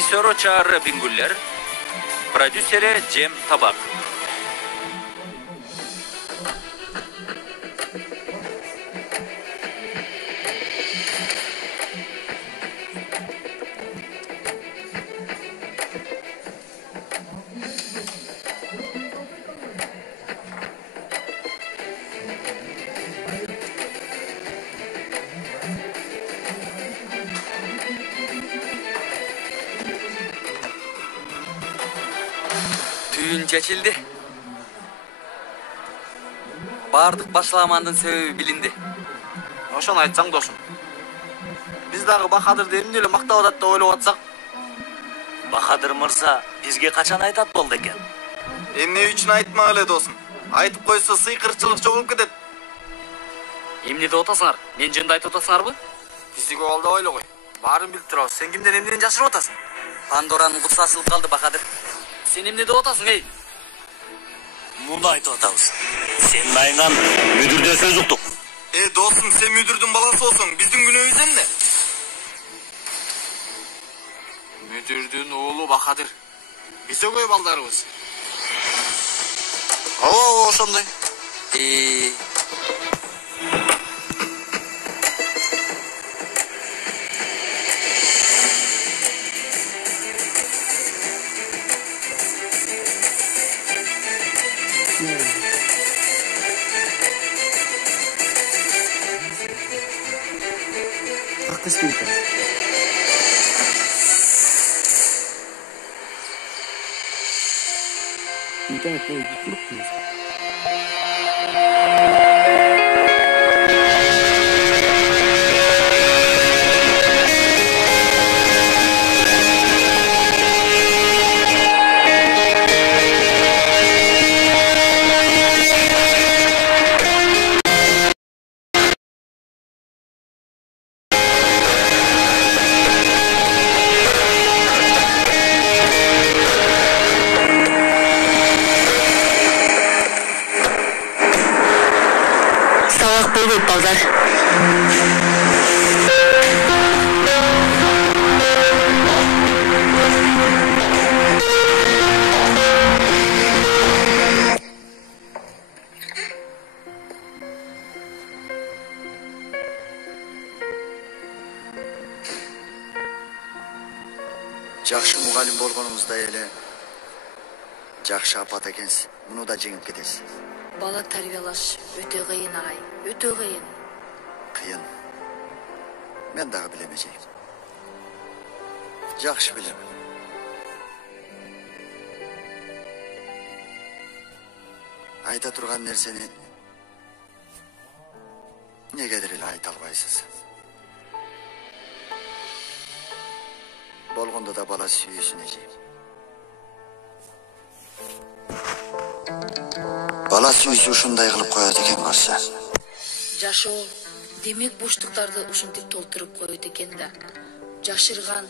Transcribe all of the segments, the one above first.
Rejissörü Çağrı Bingüller, prodüseri Cem Tabak. Düğün çeçildi. Bardık başlamandın sebebi bilindi. Oşon aytsaң досым. Biz dagı Bahadır derim деле мактап атат деп ойлоп атсак. Bahadır Mırza bizge kaçan aytat boldu eken. Эмне үчүн айтма эле досым. Айтып койсо сыйкырчылыкчы болуп кетет. Эмнеде отасыңар? Мен жынды айтып отасыңарбы? Бизди көп алда ойлогой. Баарын билип турабыз. Сен кимден эмнени жашырып атасың? Пандоранын кутусу ачылып калды, Бахадыр. Sen emnede otasың, ey? Муну айтып атабыз. Сенин айыңан мүдүрдө сөз уктук. Досым, сен мүдүрдүн баласы болсоң, биздин күнөөбүз эмне? Мүдүрдүн уулу Бахадыр. Биз өгөй балдарыбыз. Ошондой. Привет, Балдар. Жакшы мугалим болгонуңузда эле жакшы апат экенсиз. Муну да жеңип кетесиз. Бала тарбиялаш өтө кыйын, агай, өтө кыйын. Кыйын. Мен дагы билем эжей. Жакшы билем. Айта турган нерсени негедир эле айта албайсыз. Болгондо да бала сүйүүсүн эжей. Бала сүйүүсү ушундай кылып коет экен көрсө. Жашоо демек боштуктарды ушинтип толтуруп коет экен да. Жашырган,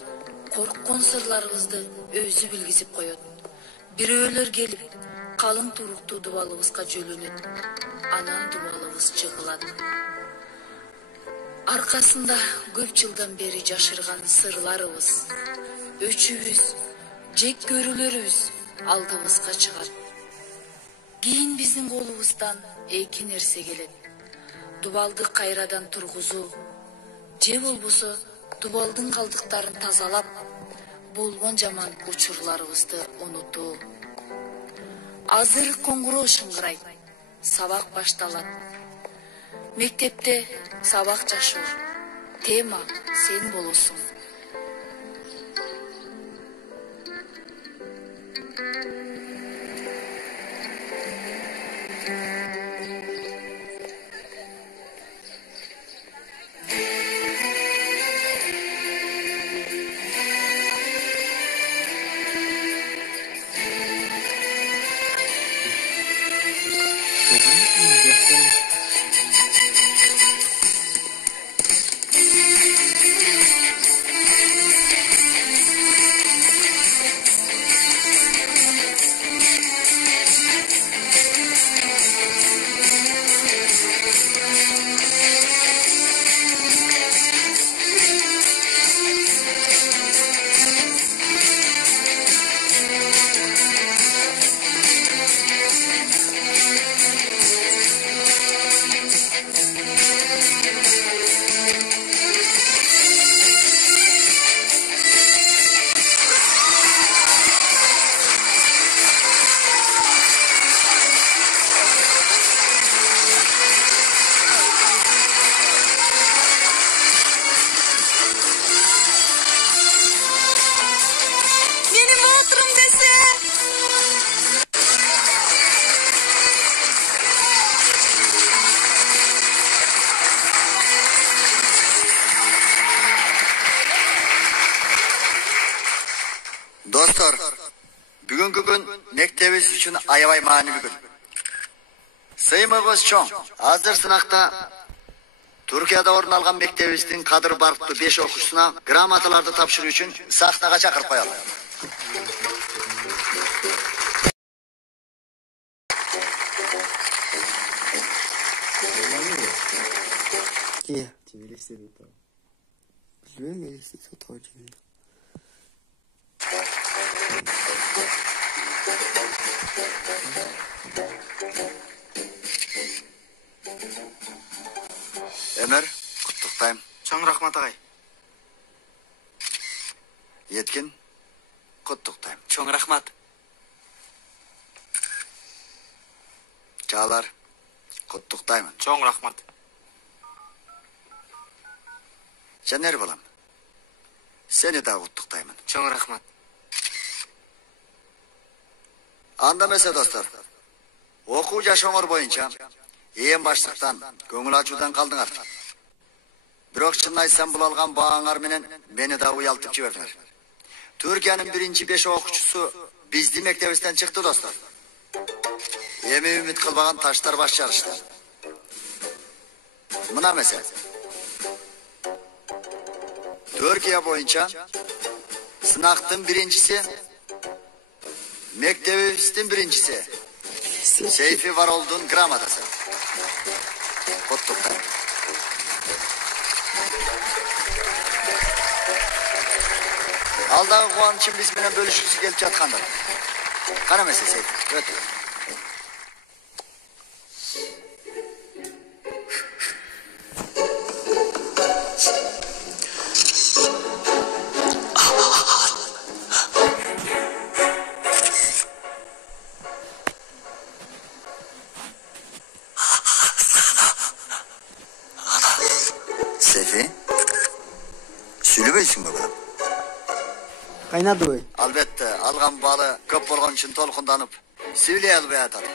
корккон сырларыбызды өзү билгизип коет. Бирөөлөр келип, калың туруктуу дубалыбызга жөлөнөт. Анан дубалыбыз жыгылат. Аркасында көп жылдан бери жашырган сырларыбыз, өчүбүз, жек көрүүлөрүбүз алдыбызга чыгат. Кийин биздин колубуздан эки нерсе келет. Дубалды кайрадан тургузуу, же болбосо дубалдын калдыктарын тазалап, болгон жаман учурларыбызды унутуу. Азыр коңгуроо шыңгырайт, сабак башталат. Мектепте сабак жашоо, тема сен болосуң. Бүгүнкү күн мектебибиz үчүн аябай маанилүү күн. Сыймыгыбыз чоң. Азыр сынакта Түркияда орун алган мектебибиздин кадыр барктуу 5 окуучусуна грамоталарды тапшыруу үчүн сахнага чакырып коелу. Ömer, құттықтайм. Чоң рахмат агай. Еткин, құттықтайм. Чоң рахмат. Чалар, құттықтаймын. Чоң рахмат. Жанер балам, сені да құттықтаймын. Чоң рахмат. Андамесе достар, оқу жашоңор боюнча эң баштыктан көңүл ачуудан калдыңар. Бирок чын айтсам бул алган бааңар менен мени да уялтып жибердиңер. Түркиянын биринчи 5 окуучусу биздин мектебибизден чыкты достор. Эми үмүт кылбаган таштар баш жарышты. Мына месе. Түркия боюнча сынактын биринчиси, мектебибиздин биринчиси Сейфи Варолдун грамотасы. Құттықтайм. Алдағы қуанышым биз менен бөлүшкүсү келип жаткандар. Кана месе Сейфи, өтү. Сейфи, сүйлөбөйсүң бе балам? Кайнады бой. Албетте, алган балы көп болгон үчүн толкунданып, сүйлөй албай атат.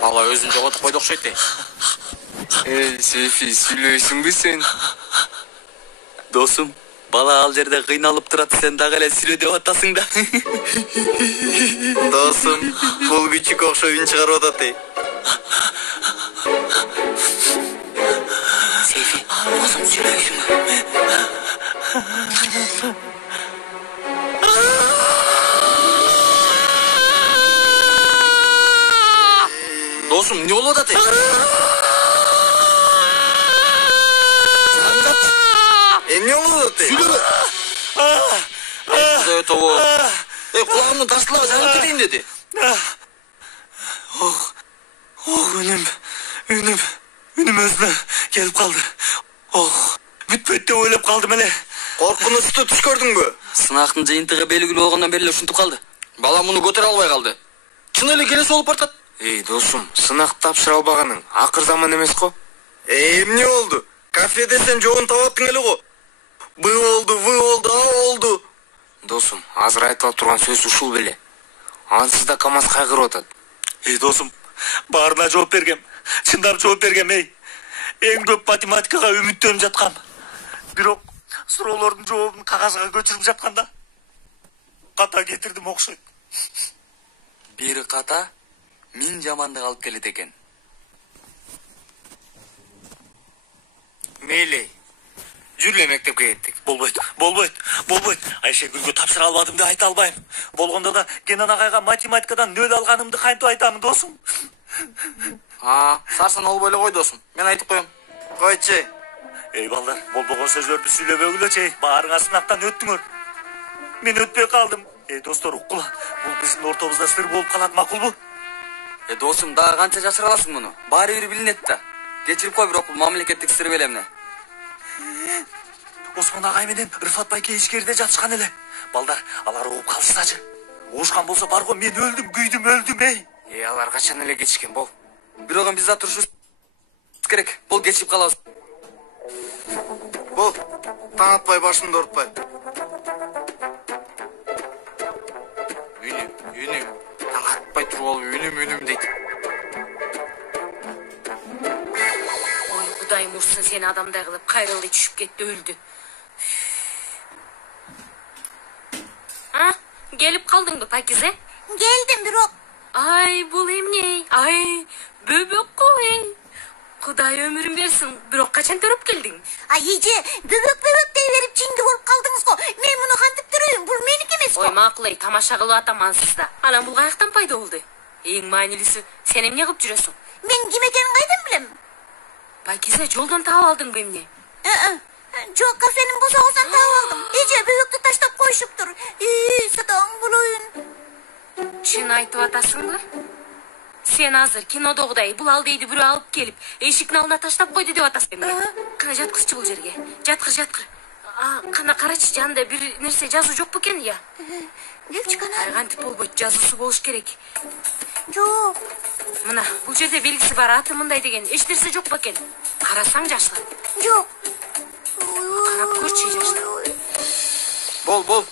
Бала өзүн жоготуп койду окшойт. Сейфи, сүйлөйсүңбү сен? Досум, бала ал жерде кыйналып турат, сен дагы эле сүйлө деп атасың да. Досум, бул күчүк окшой үн чыгарып атат. Сейфи, досум сүйлөйсүңбү? Досум, эмне болуп атат? Эмне болуп атат? Сүйлөбө. Кудай тобо. Кулагымдын тартылабы жаңып кетейин деди. Үнүм өзүнө келип калды. Бүтпөйт деп ойлоп калдым эле. Коркунучтуу түш көрдүңбү? Сынактын жыйынтыгы белгилүү болгондон бери эле ушинтип калды. Бала муну көтөрө албай калды. Чын эле келеси болуп баратат. Досум, сынак тапшыра албаганың акыр заман эмес го? Эмне болду? Кафеде сен жогун табаттың эле го. Вы болду. Досум, азыр айтылып турган сөз ушул беле. Ансыз да КамАЗ кайгырып атат. Досум, баарына жооп бергем. Чындап жооп бергем, Эң көп математикага үмүттөнүп жаткам. Бирок суроолордун жообун кагазга көчүрүп жатканда ката кетирдим окшойт. Бир ката 1000 жамандык алып келет экен. Мейли. Жүрү мектепке кеттик. Болбойт. Айшегүлгө тапшыра албадым деп айта албайм. Болгондо да Кенен агайга математикадан 0 алганымды кантип айтамын, досум? Сарсан болбой эле кой, досум. Мен айтып коем. Койчу. Балдар, болбогон сөздөрдү сүйлөбөгүлөчү. Баарыңа сынактан өттүңөр. Мен өтпөй калдым. Достор, уккула. Бул биздин ортобузда сыр болуп калат, макулбу? Досум, дагы канча жашыра аласың муну? Баары бир билинет да. Кечирип кой, бирок бул мамлекеттик сыр беле эмне? Осмон агай менен Рыфат байке ичкерide жатышкан эле. Балдар, алар угуп калышсачы. Уушкан болсо бар го, мен өлдүм, күйдүм, Алар качан эле кетишкен бол? Бирок биз да турушубуз керек. Бул кечирип калабыз. Бол, таң атпай башымды ұртпай. Үнім, таң атпай тұрып алып үнім дейді. Ой, Құдайым ұрсын, сені адамдай қылып қайрылды түшіп кетті, өлді. Келіп қалдың ба, Пакизе? Geldim бирок. Ай, бұл емне? Ай, бөбек қой. Құдай өмірін берсін, бирок қачан төріп келдің? Ай, еже, бөбек дей беріп жеңді болып қалдыңыз ғой. Мен мұны қантып тұрайын, бұл менікі емес Ой, қой. мақылай, тамаша қылып атамансызда. Анам бұл қаяқтан пайда болды? Ең мәнілісі, сен емне қып жүресің? Мен кім екенін қайдан білем? Пакизе, жолдан тауып алдың ба емне? Жоқ, кафенің босағасынан тауып алдым. Еже, бөбекті таштап қойшып тұр. Садаң бұл ойын. Шын айтып атасың ба? Сен азыр кинодағыдай бұл алдайды біреу алып келіп, ешіктің алдына таштап қойды деп атасың ба? Қана жатқызшы бұл жерге. Жатқыр. Қана қарашы, жанында бір нәрсе жазу жоқ бекен, я? Девчик, ана. Қантип болбойт, жазусы болуш керек. Жоқ. Мына, бұл жерде белгісі бар, аты мындай деген, еш нәрсе жоқ бекен. Қарасаң жашлы. Жоқ. Қарап көрші жашлы. Бол.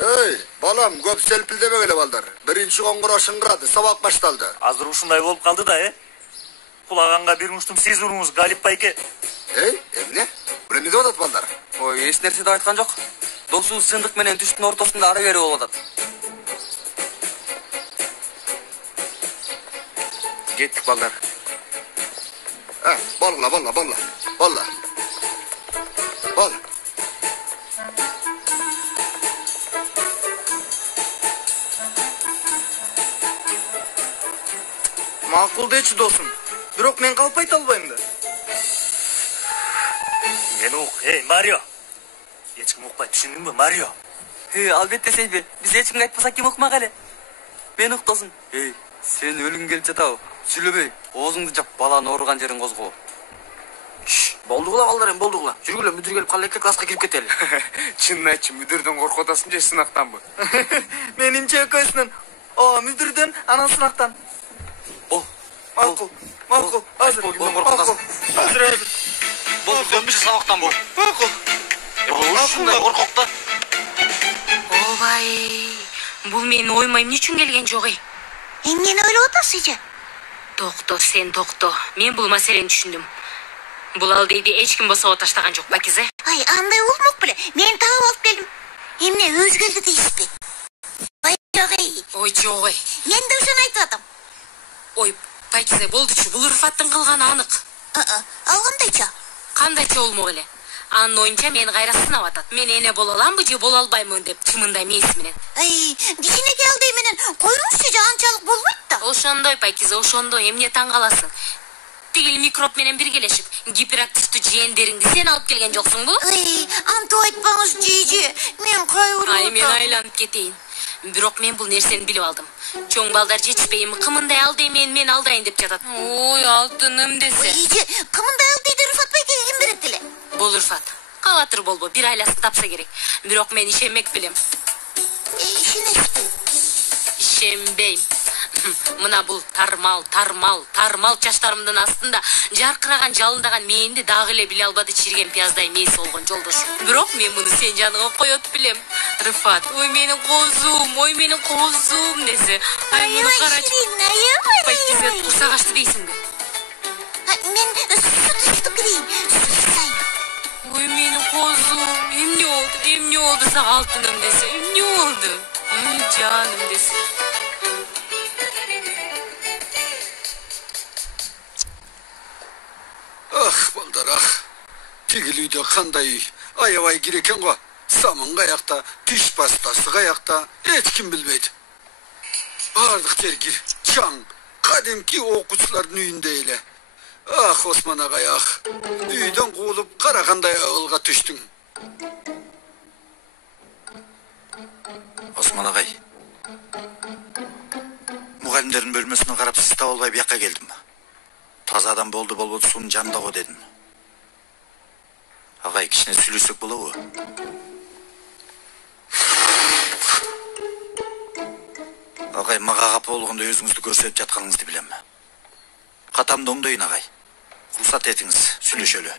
Ey, balam, көп селпілдеме келе балдар. Бірінші қоңғыра шыңғырады, сабақ башталды. Азыр ушундай болуп калды да, Кулаганга бир муштум сиз уруңуз, Галип байке. Эмне? Бұл эмне деп атат балдар? Ой, еш нәрсе де айтқан жоқ. Досу сындық менен түштің ортасында ары бері болып атат. Кеттік балдар. Болла. Мақұл дечі досым. Бирок мен қалып айта албайм да. Мени ук, Марио. Ешкім укпай, түшүндүң бө, Марио? Албетте Сейби, біз ешкімге айтпасақ кем ұқмақ әлі. Мен ұқ досым. Сен өлің келіп жатау. Сүйлөбөй, оозуңду жап, баланы ұрған жерін қозғо. Болдугула балдар, болдугула. Жүргүлө, мүдүр келип калды, класска кирип кетели. Чынын айтчы, мүдүрдөн коркуп атасың же сынактанбы? Менимче экөөсүнөн. Мүдүрдөн, анан сынактан. Мақұл. Азыр. Азыр. Дөмбүшө сабактан бул. Мақұл. Ушундай коркокта. Обай, бұл мен оймайм, не үшін келген жоқ ей? Эмнени ойлоп атасыз, еже? Токто, сен токто. Мен бұл маселени түшүндүм. Бұл алдайды ешкім босоо таштаган жок, Пакизе. Ай, андай болмок беле. Мен таап алып келдим. Эмне өзгөрдү дейсизби? Ой, жок ей. Ой, жок ей. Мен да ошону айтып атам. Ой, Пакизе, болдучу, бұл Рыфаттын кылганы анык. Ал кандайча? Кандайча болмок эле. Анын оюнча мен кайра сынап атат. Мен эне боло аламбы же боло албаймын деп чымындай мээси менен. Ай, кичинекей алдай менен коюңузчу, же анчалык болбойт да. Ошондой, Пакизе, ошондой. Эмне таң каласың? Тигил микроб менен биргелешип, гиперактивдүү жээндериңди сен алып келген жоксуңбу? Ай, антип айтпаңыз, жеже. Мен кайрылып Ай, мен айланып кетейин. Бирок мен бул нерсени билип алдым. Чоң балдар жетишпейм, кымындай алдай мен алдайын деп жатат. Ой, алтыным десе. Жеже, кымындай алдайды Рыфат байкеге ким берет деле? Бол Рыфат. Кабатыр болбо, бир айласын тапса керек. Бирок мен ишенбек билем. Ишенесизби? Ишенбейм. Мына бул тармал чачтарымдын астында жаркыраган жалындаган мээңди дагы эле биле албады чирген пияздай мээси болгон жолдошум. Бирок мен муну сен жаныңа коет билем. Рыфат, ой менин козум десе. Ай, муну карачы. Пакизе, курсак ачты дейсиңби? Мен сүт кирейин. Ой менин козум, эмне болду сага алтыным десе. Эмне болду? Жаным десе. Балдар, тигил үйдө кандай аябай кирекен го. Самын каякта, түш пастасы каякта, эч ким билбейт. Бардык жерги чаң, кадимки окуучулардын үйүндөй эле. Осман агай, үйдөн куулуп карагандай абалга түштүң. Осман агай, мугалимдердин бөлмөсүнө карап сиз таба албай бияка келдим. Таза адам болду болбоду суунун жанында го дедим. Агай, кичине сүйлөсөк болобу? агай, мага капа болгондо өзүңүздү көрсөтүп жатканыңызды билем. Катамды оңдойун агай. Рұқсат етіңіз, сүйлөшөлү.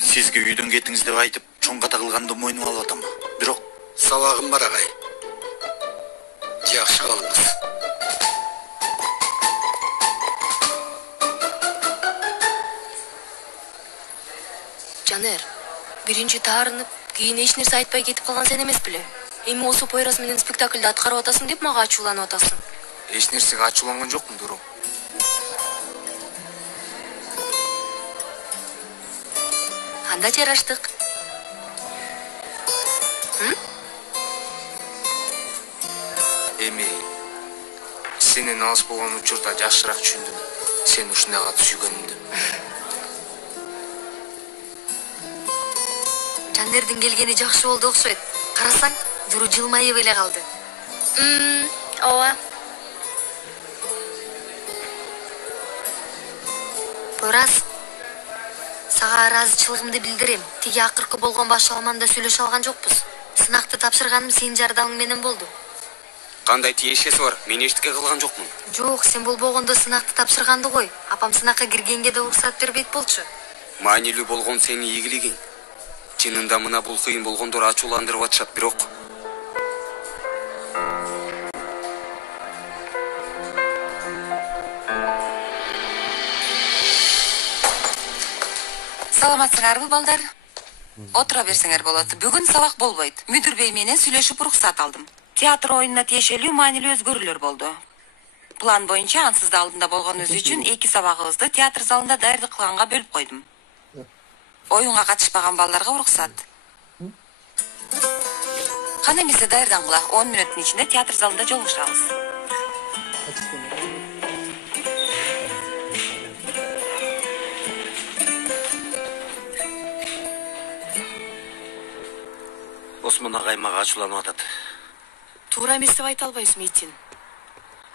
Сизге үйдөн кетиңиз деп айтып, чоң ката кылганды мойнума алып атам. Бирок Сабагым бар агай. Жакшы калыңыз. Жанер, биринчи таарынып, кийин эч нерсе айтпай кетип калган сен эмес беле? Эми осы поерас менен спектакльде аткарып атасың деп мага ачууланып атасың. Эч нерсеге ачууланган жокмун, Дуру. Анда жараштык. Эми сенен алыс болгон учурда жакшыраак түшүндүм. Сен ушундай катуу сүйгөнүмдү. Жандердин келгени жакшы болду окшойт. Карасаң, Дуру жылмайып эле калды. Ооба. Поерас. Сага ыраазычылыгымды билдирем. Тиги акыркы болгон башаламамда сүйлөшө алган жокпуз. Сынакты тапшырганым сенин жардамың менен болду. Кандай тиешеси бар? Мен эчтеке кылган жокмун. Жок, сен болбогондо сынакты тапшырганды кой. Апам сынакка киргенге да уруксат бербейт болчу. Маанилүү болгон сенин ийгилигиң. Чынында мына бул кыйын болгондор ачууландырып атышат, бирок Саламатсыңарбы, балдар? Отура берсеңер болот. Бүгүн сабак болбойт. Мүдүр бей менен сүйлөшүп уруксат алдым. Театр оюнуна тиешелүү маанилүү өзгөрүүлөр болду. План боюнча ансыз да алдында болгонубуз үчүн 2 сабагыбызды театр залында даярдык кылганга бөлүп койдум. Оюнга катышпаган балдарга уруксат. Кана эмесе даярдангыла. 10 мүнөттүн ичинде театр залында жолугушабыз. Осмон агай мага ачууланып атат. Туура эмес деп айта албайсың, Митин.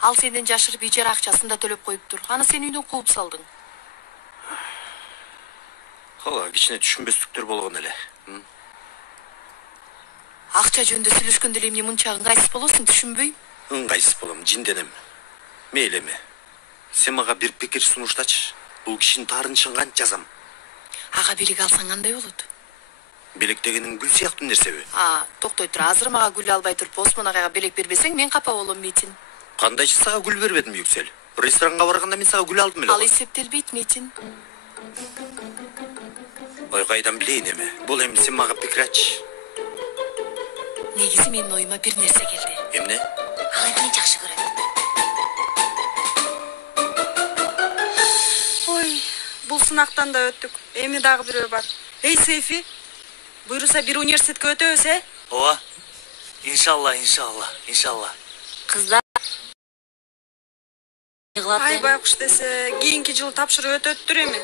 Ал сенден жашырып ижара акчасын да төлөп коюптур. Аны сен үйдөн кууп салдың. Ооба, кичине түшүнбөстүктөр болгон эле. Акча жөнүндө сүйлөшкөндө эле эмне мынча ыңгайсыз болосуң, түшүнбөйм. Ыңгайсыз болом, жинденем. Мейли эми. Сен мага бир пикир сунуштачы. Бул кишинин таарынышын кантип жазам? Ага белек алсаң кандай болот? Белек дегенин гүл сыяктуу нерсеби? Токтой тур. Азыр мага гүл албай туруп Осмон агайга белек бербесең, мен капа болом, Митин. Кандайчы сага гүл бербедим, Юксел? Ресторанга барганда мен сага гүл алдым эле. Ал эсептелбейт, Митин. Ой, кайдан билейин эми? Бул эми сен мага пикир ачы. Негизи менин оюма бир нерсе келди. Эмне? Ал эмне жакшы көрөт? Ой, бул сынактан да өттүк. Эми дагы бирөө бар. Эй, Сейфи, буйруса бир университетке өтөбүз, Ооба. Иншалла. Кыздар. Ай, байкуш десе, кийинки жылы тапшырып өтөттүр эми.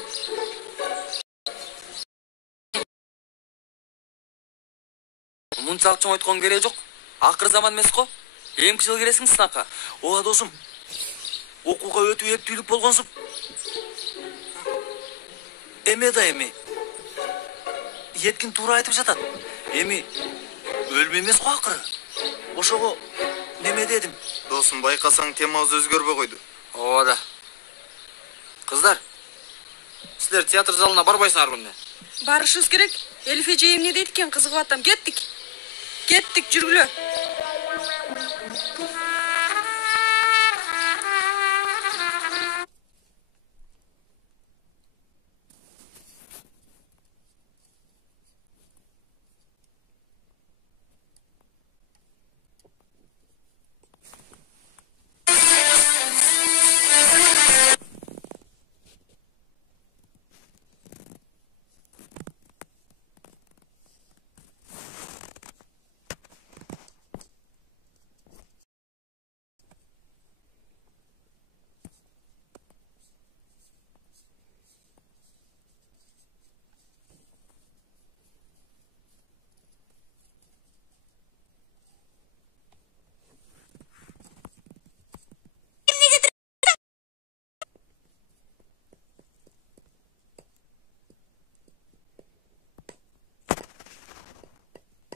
Мунчалык чоң айткон кереги жок. Акыр заман эмес го. Эмки жыл киресиң сынакка. Ооба, досум. Окууга өтүү эптүүлүк болгонсуп. Эме да эми. Еткин туура айтып жатат. Эми өлмө эмес го акыры. Ошого неме дедим? Досум, байкасаң темабыз өзгөрбөй койду. Ооба да. Кыздар, силер театр залына барбайсыңарбы эмне? Барышыбыз керек. Элиф эже эмне дейт экен, кызыгып атам. Кеттик, жүргүлө.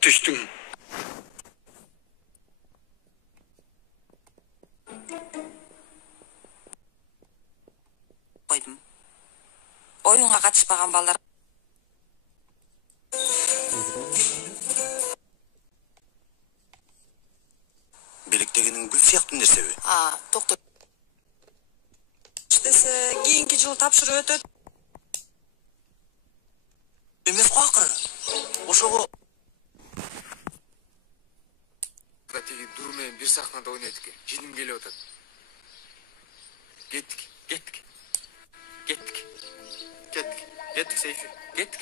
Түштүң. катышпаган балдар Белектегенің гүл сияқты нерсеби? Токто. Десе, кийинки жылы тапшырып өтөт. Эмес го акыры. Ошого Тиги дур менен бир сахнада ойнойт экен. Жиним келип атат. Кеттик Сейфи. Кеттик.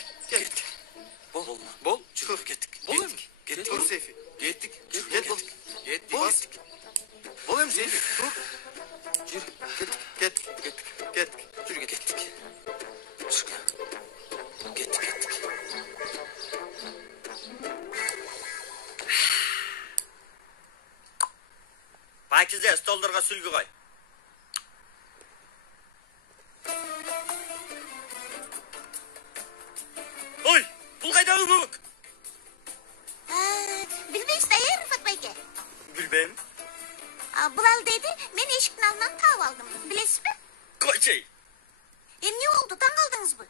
Бол. Чур кеттик. Бол эми. Тур Сейфи. Кеттик. Бол эми Сейфи. Тур. Жүр. Кеттик. Жүр кеттик. Пакизе, столдорго сүлгү кой. Ой, бул кайдагы көбөк? Билбейсиз да, Рыфат байке? Билбейм. Бул алдайды, мен эшиктин алдынан таап алдым. Билесизби? Койчей. Эмне болду, таң калдыңызбы?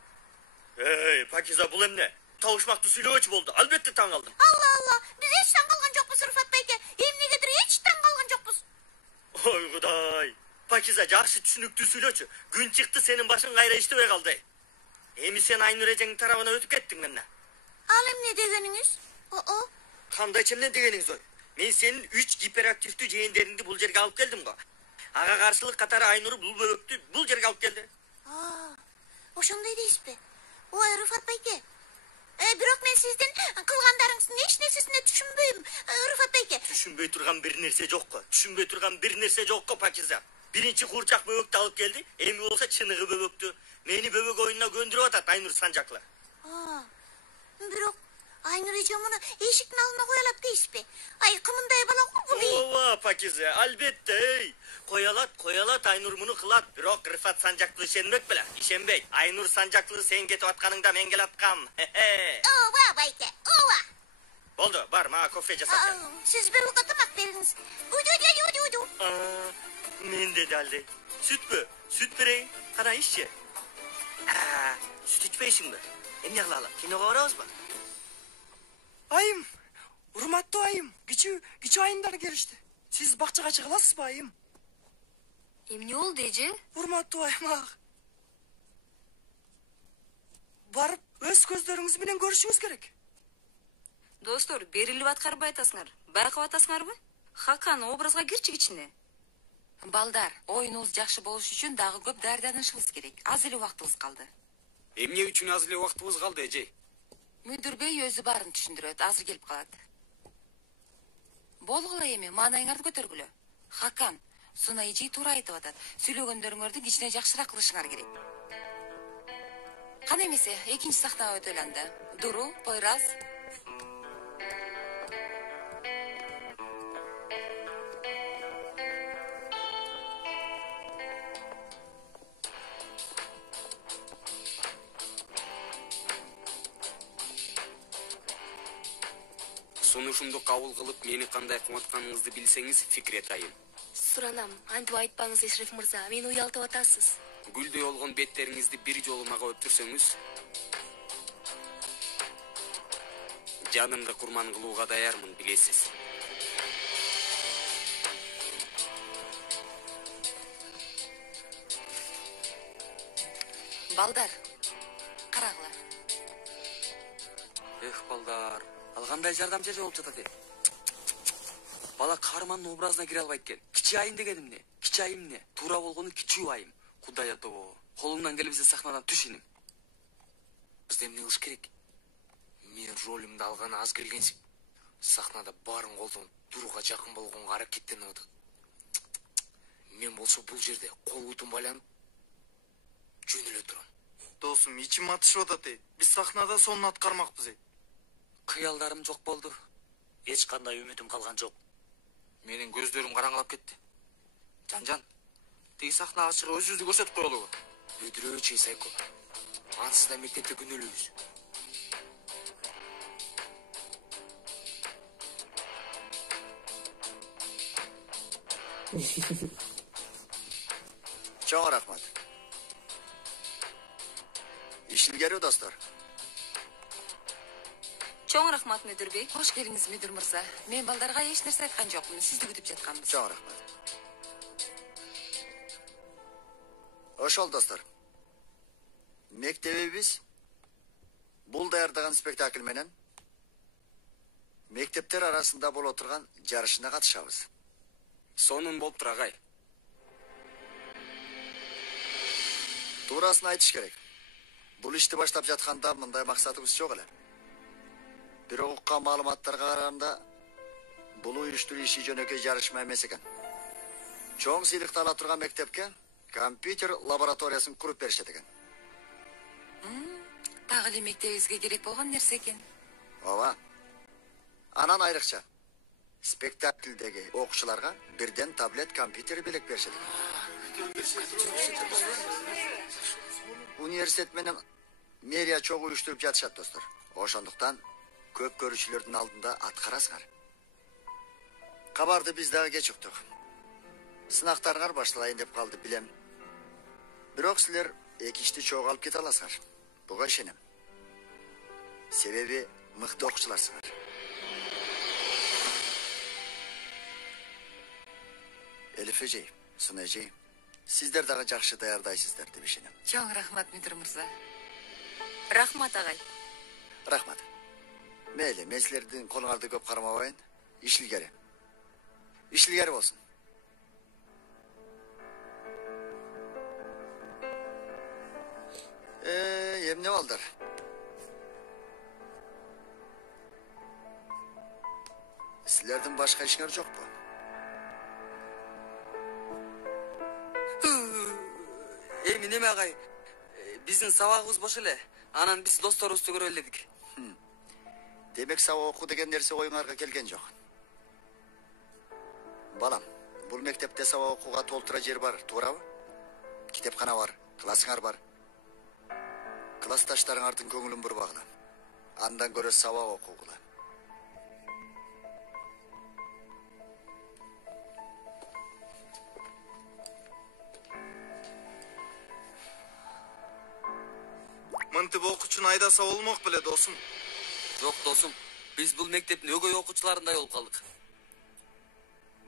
Пакиза, бул эмне? Табышмакты сүйлөөчү болду. Албетте таң калдым. Алла, биз эч таң калган жокпуз, Рыфат байке. Эмнегедир эч таң калган жокпуз. Ой, Кудай. Пакиза, жакшы түшүнүктүү сүйлөөчү. Күн чыкты, сенин башың кайра иштебей калды. Эми сен Айнур эжеңдин тарабына өтүп кеттиң эмне? Ал эмне дегениңиз? Кандай эмне дегениңиз ой? Мен сенин 3 гиперактивдүү жээндериңди бул жерге алып келдим го. Ага каршылык катары Айнур бул бөбөктү бул жерге алып келди. Ошондой дейсизби? Ой, Рыфат байке. Бирок мен сиздин кылгандарыңыздын эч нерсесине түшүнбөйм, Рыфат байке. Түшүнбөй турган бир нерсе жокко, Пакиза. Биринчи курчак бөбөктү алып келди, эми болсо чыныгы бөбөктү. Мени бөбөк оюнуна көндүрүп атат Айнур Санжаклы. Бирок Айнур эже муну эшиктин алдына кое алат дейсизби? Кымындай бала го бул? Ооба, Пакиза, албетте. Кое алат, Айнур муну кылат. Бирок Рыфат Санжаклы ишенбек беле? Ишенбейт. Айнур Санжаклы сен кетип атканыңда мен келаткам. Ооба, байке, ооба. Болду, бар, мага кофе жасап бер. Сиз бир лука тамак бериңиз. Уду. Менде далде. Сүтпү? Сүт берейин. Кана ишчи. Сүт ичпейсиңби? Эмне кылалы? Киного барабызбы? Айым, урматтуу айым, кичүү айымдар келишти. Сиз бакчага чыга аласызбы, айым? Эмне болду, эже? Урматтуу айым, барып өз көздөрүңүз менен көрүшүңүз керек. Достор, берилип аткарбай атасыңар. Байкап атасыңарбы? Хакан образга кирчи кичине. Балдар, оюнубуз жакшы болуш үчүн дагы көп даярданышыбыз керек. Аз эле убактыбыз калды. Эмне үчүн аз эле убактыбыз калды, эже? Мүдүр бей өзү баарын түшүндүрөт, азыр келип калат. Болгула эми, маанайыңарды көтөргүлө. Хакан, Суна эже туура айтып атат. Сүйлөгөндөрүңөрдү кичине жакшыраак кылышыңар керек. Кана эмесе, экинчи сахнага өтөлү анда. Дуру, Пойраз. Сунушумду кабыл кылып, мени кандай куматканыңызды билсеңиз, Фикрет айым. Суранам, антип айтпаңыз, Эшреф мырза. Мени уялтып атасыз. Гүлдөй болгон беттериңизди бир жолу мага өптүрсөңүз, жанымды курман кылууга даярмын, билесиз. Балдар, карагыла. Балдар, ал кандай жардамчы болуп жатат э? Бала каармандын образына кире албайт экен. Кичи айым деген эмне? Кичи айым эмне? Туура болгону кичүү айым. Кудай атоо. Колуңдан келбесе сахнадан түш иним. Биз эмне кылыш керек? Мен ролимди алганы аз келгенсип, сахнада баарын колдонуп, Дуруга жакын болгонго аракеттенип атат. Мен болсо бул жерде кол бутум байланып жөнөлө турам. Досум, ичим атышып атат. Биз сахнада сонун аткармакпыз. Кыялдарым жок болду. Эч кандай үмүтүм калган жок. Менин көздөрүм караңгылап кетти. Жан, тиги сахнага чыгып өзүбүздү көрсөтүп коелубу? Өдүрөөчү Сайко. Ансыз да мектепте күнөөлүүбүз. Чоң рахмат. ишилгери достор. Чоң рахмат мүдүр бей. Хош келиңиз мүдүр мырза. Мен балдарга эч нерсе айткан жокмун. Сизди күтүп жатканбыз. Чоң рахмат. Ошол достор. Мектебибиz бул даярдаган спектакль менен мектептер арасында боло турган жарышына катышабыз. Сонун болуптур агай. Туурасын айтыш керек. Бул ишти баштап жатканда мындай максатыбыз жок эле. Бирок уккан маалыматтарга караганда бул уюштуруу иши жөнөкөй жарышма эмес экен. Чоң сыйлыкты ала турган мектепке компьютер лабораториясын куруп беришет экен. Дагы эле мектебибизге керек болгон нерсе экен. Ооба. Анан айрыкча спектакльдеги окуучуларга бирден таблет компьютер белек беришет экен. Университет менен мэрия чогуу уюштуруп жатышат достор. Ошондуктан көп көрүүчүлөрдүн алдында аткарасыңар. Кабарды биз дагы кеч уктук. Сынактарыңар башталайын деп калды билем. Бирок силер эки ишти чогуу алып кете аласыңар. Буга ишенем. Себеби мыкты окуучуларсыңар. Элиф эжей, Сына эжей, сиздер дагы жакшы даярдайсыздар деп ишенем. Чоң рахмат мүдүр мырза. Рахмат агай. Рахмат. Мейли, мен силердин колуңарды көп кармабайын. Ишилгери. Ишилгери болсун. Эмне балдар? Силердин башка ишиңер жокпу? Эми неме агай? Биздин сабагыбыз бош эле. Анан биз досторубузду көрө эледик. Демек сабак окуу деген нерсе оюңарга келген жок. Балам, бул мектепте сабак окууга толтура жер бар, туурабы? Китепкана бар, классыңар бар. Классташтарыңардын көңүлүн бурбагыла. Андан көрө сабак окугула. Мынтип окуучуну айдаса болмок беле досум. Жок досум, биз бул мектептин өгөй окуучуларындай болуп калдык.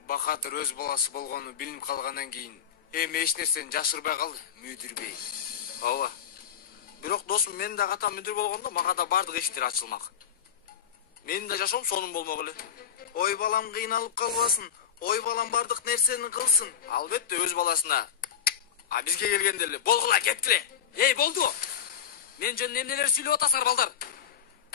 Бахадыр өз баласы болгону билинип калгандан кийин эми эч нерсени жашырбай калды, мүдүр бей. Ооба. Бирок досум, менин да атам мүдүр болгондо мага да бардык эшиктер ачылмак. Менин да жашоом сонун болмок эле. Ой балам кыйналып калбасын. Ой балам бардык нерсени кылсын. Албетте өз баласына. А бизге келгенде эле болгула кеткиле. Эй, болду. Мен жөн эмнелер сүйлөп атасыңар балдар?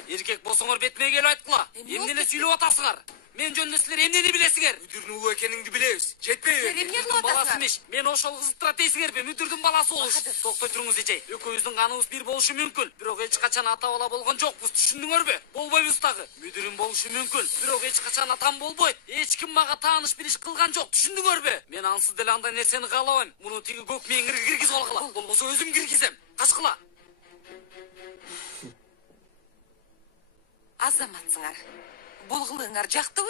Эркек болсоңор бетиме келип айткыла. Эмнелер сүйлөп атасыңар? Мен жөнүндө силер эмнени билесиңер? Мүдүрдүн улуу экениңди билебиз. Жетпейби? Эмне кылып атасыңар? Мен ошол кызыктыра дейсиңерби? Мүдүрдүн баласы болуш. Токтой туруңуз эжей. Экөөбүздүн каныбыз бир болушу мүмкүн. Бирок эч качан ата бала болгон жокпуз. Түшүндүңөрбү? Болбойбуз дагы. Мүдүрүм болушу мүмкүн. Бирок эч качан атам болбойт. Эч ким мага тааныш билиш кылган жок. Түшүндүңөрбү? Мен ансыз деле андай нерсени каалабайм. Муну тиги көк меңирге киргизип алгыла. Болбосо өзүм киргизем. Качкыла. Азаматсыңар. Бул кылыгыңар жактыбы?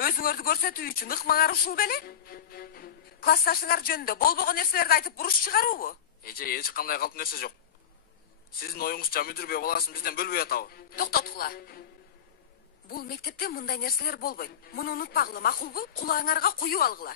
Өзүңөрдү көрсөтүү үчүн ыкмаңар ушул беле? Классташыңар жөнүндө болбогон нерселерди айтып буруш чыгаруубу? Эже, эч кандай калп нерсе жок. Сиздин оюңузча мүдүрбөй баласын бизден бөлбөй атабы? Токтоткула. Бул мектепте мындай нерселер болбойт. Муну унутпагыла, макулбу? Кулаңарга куюп алгыла.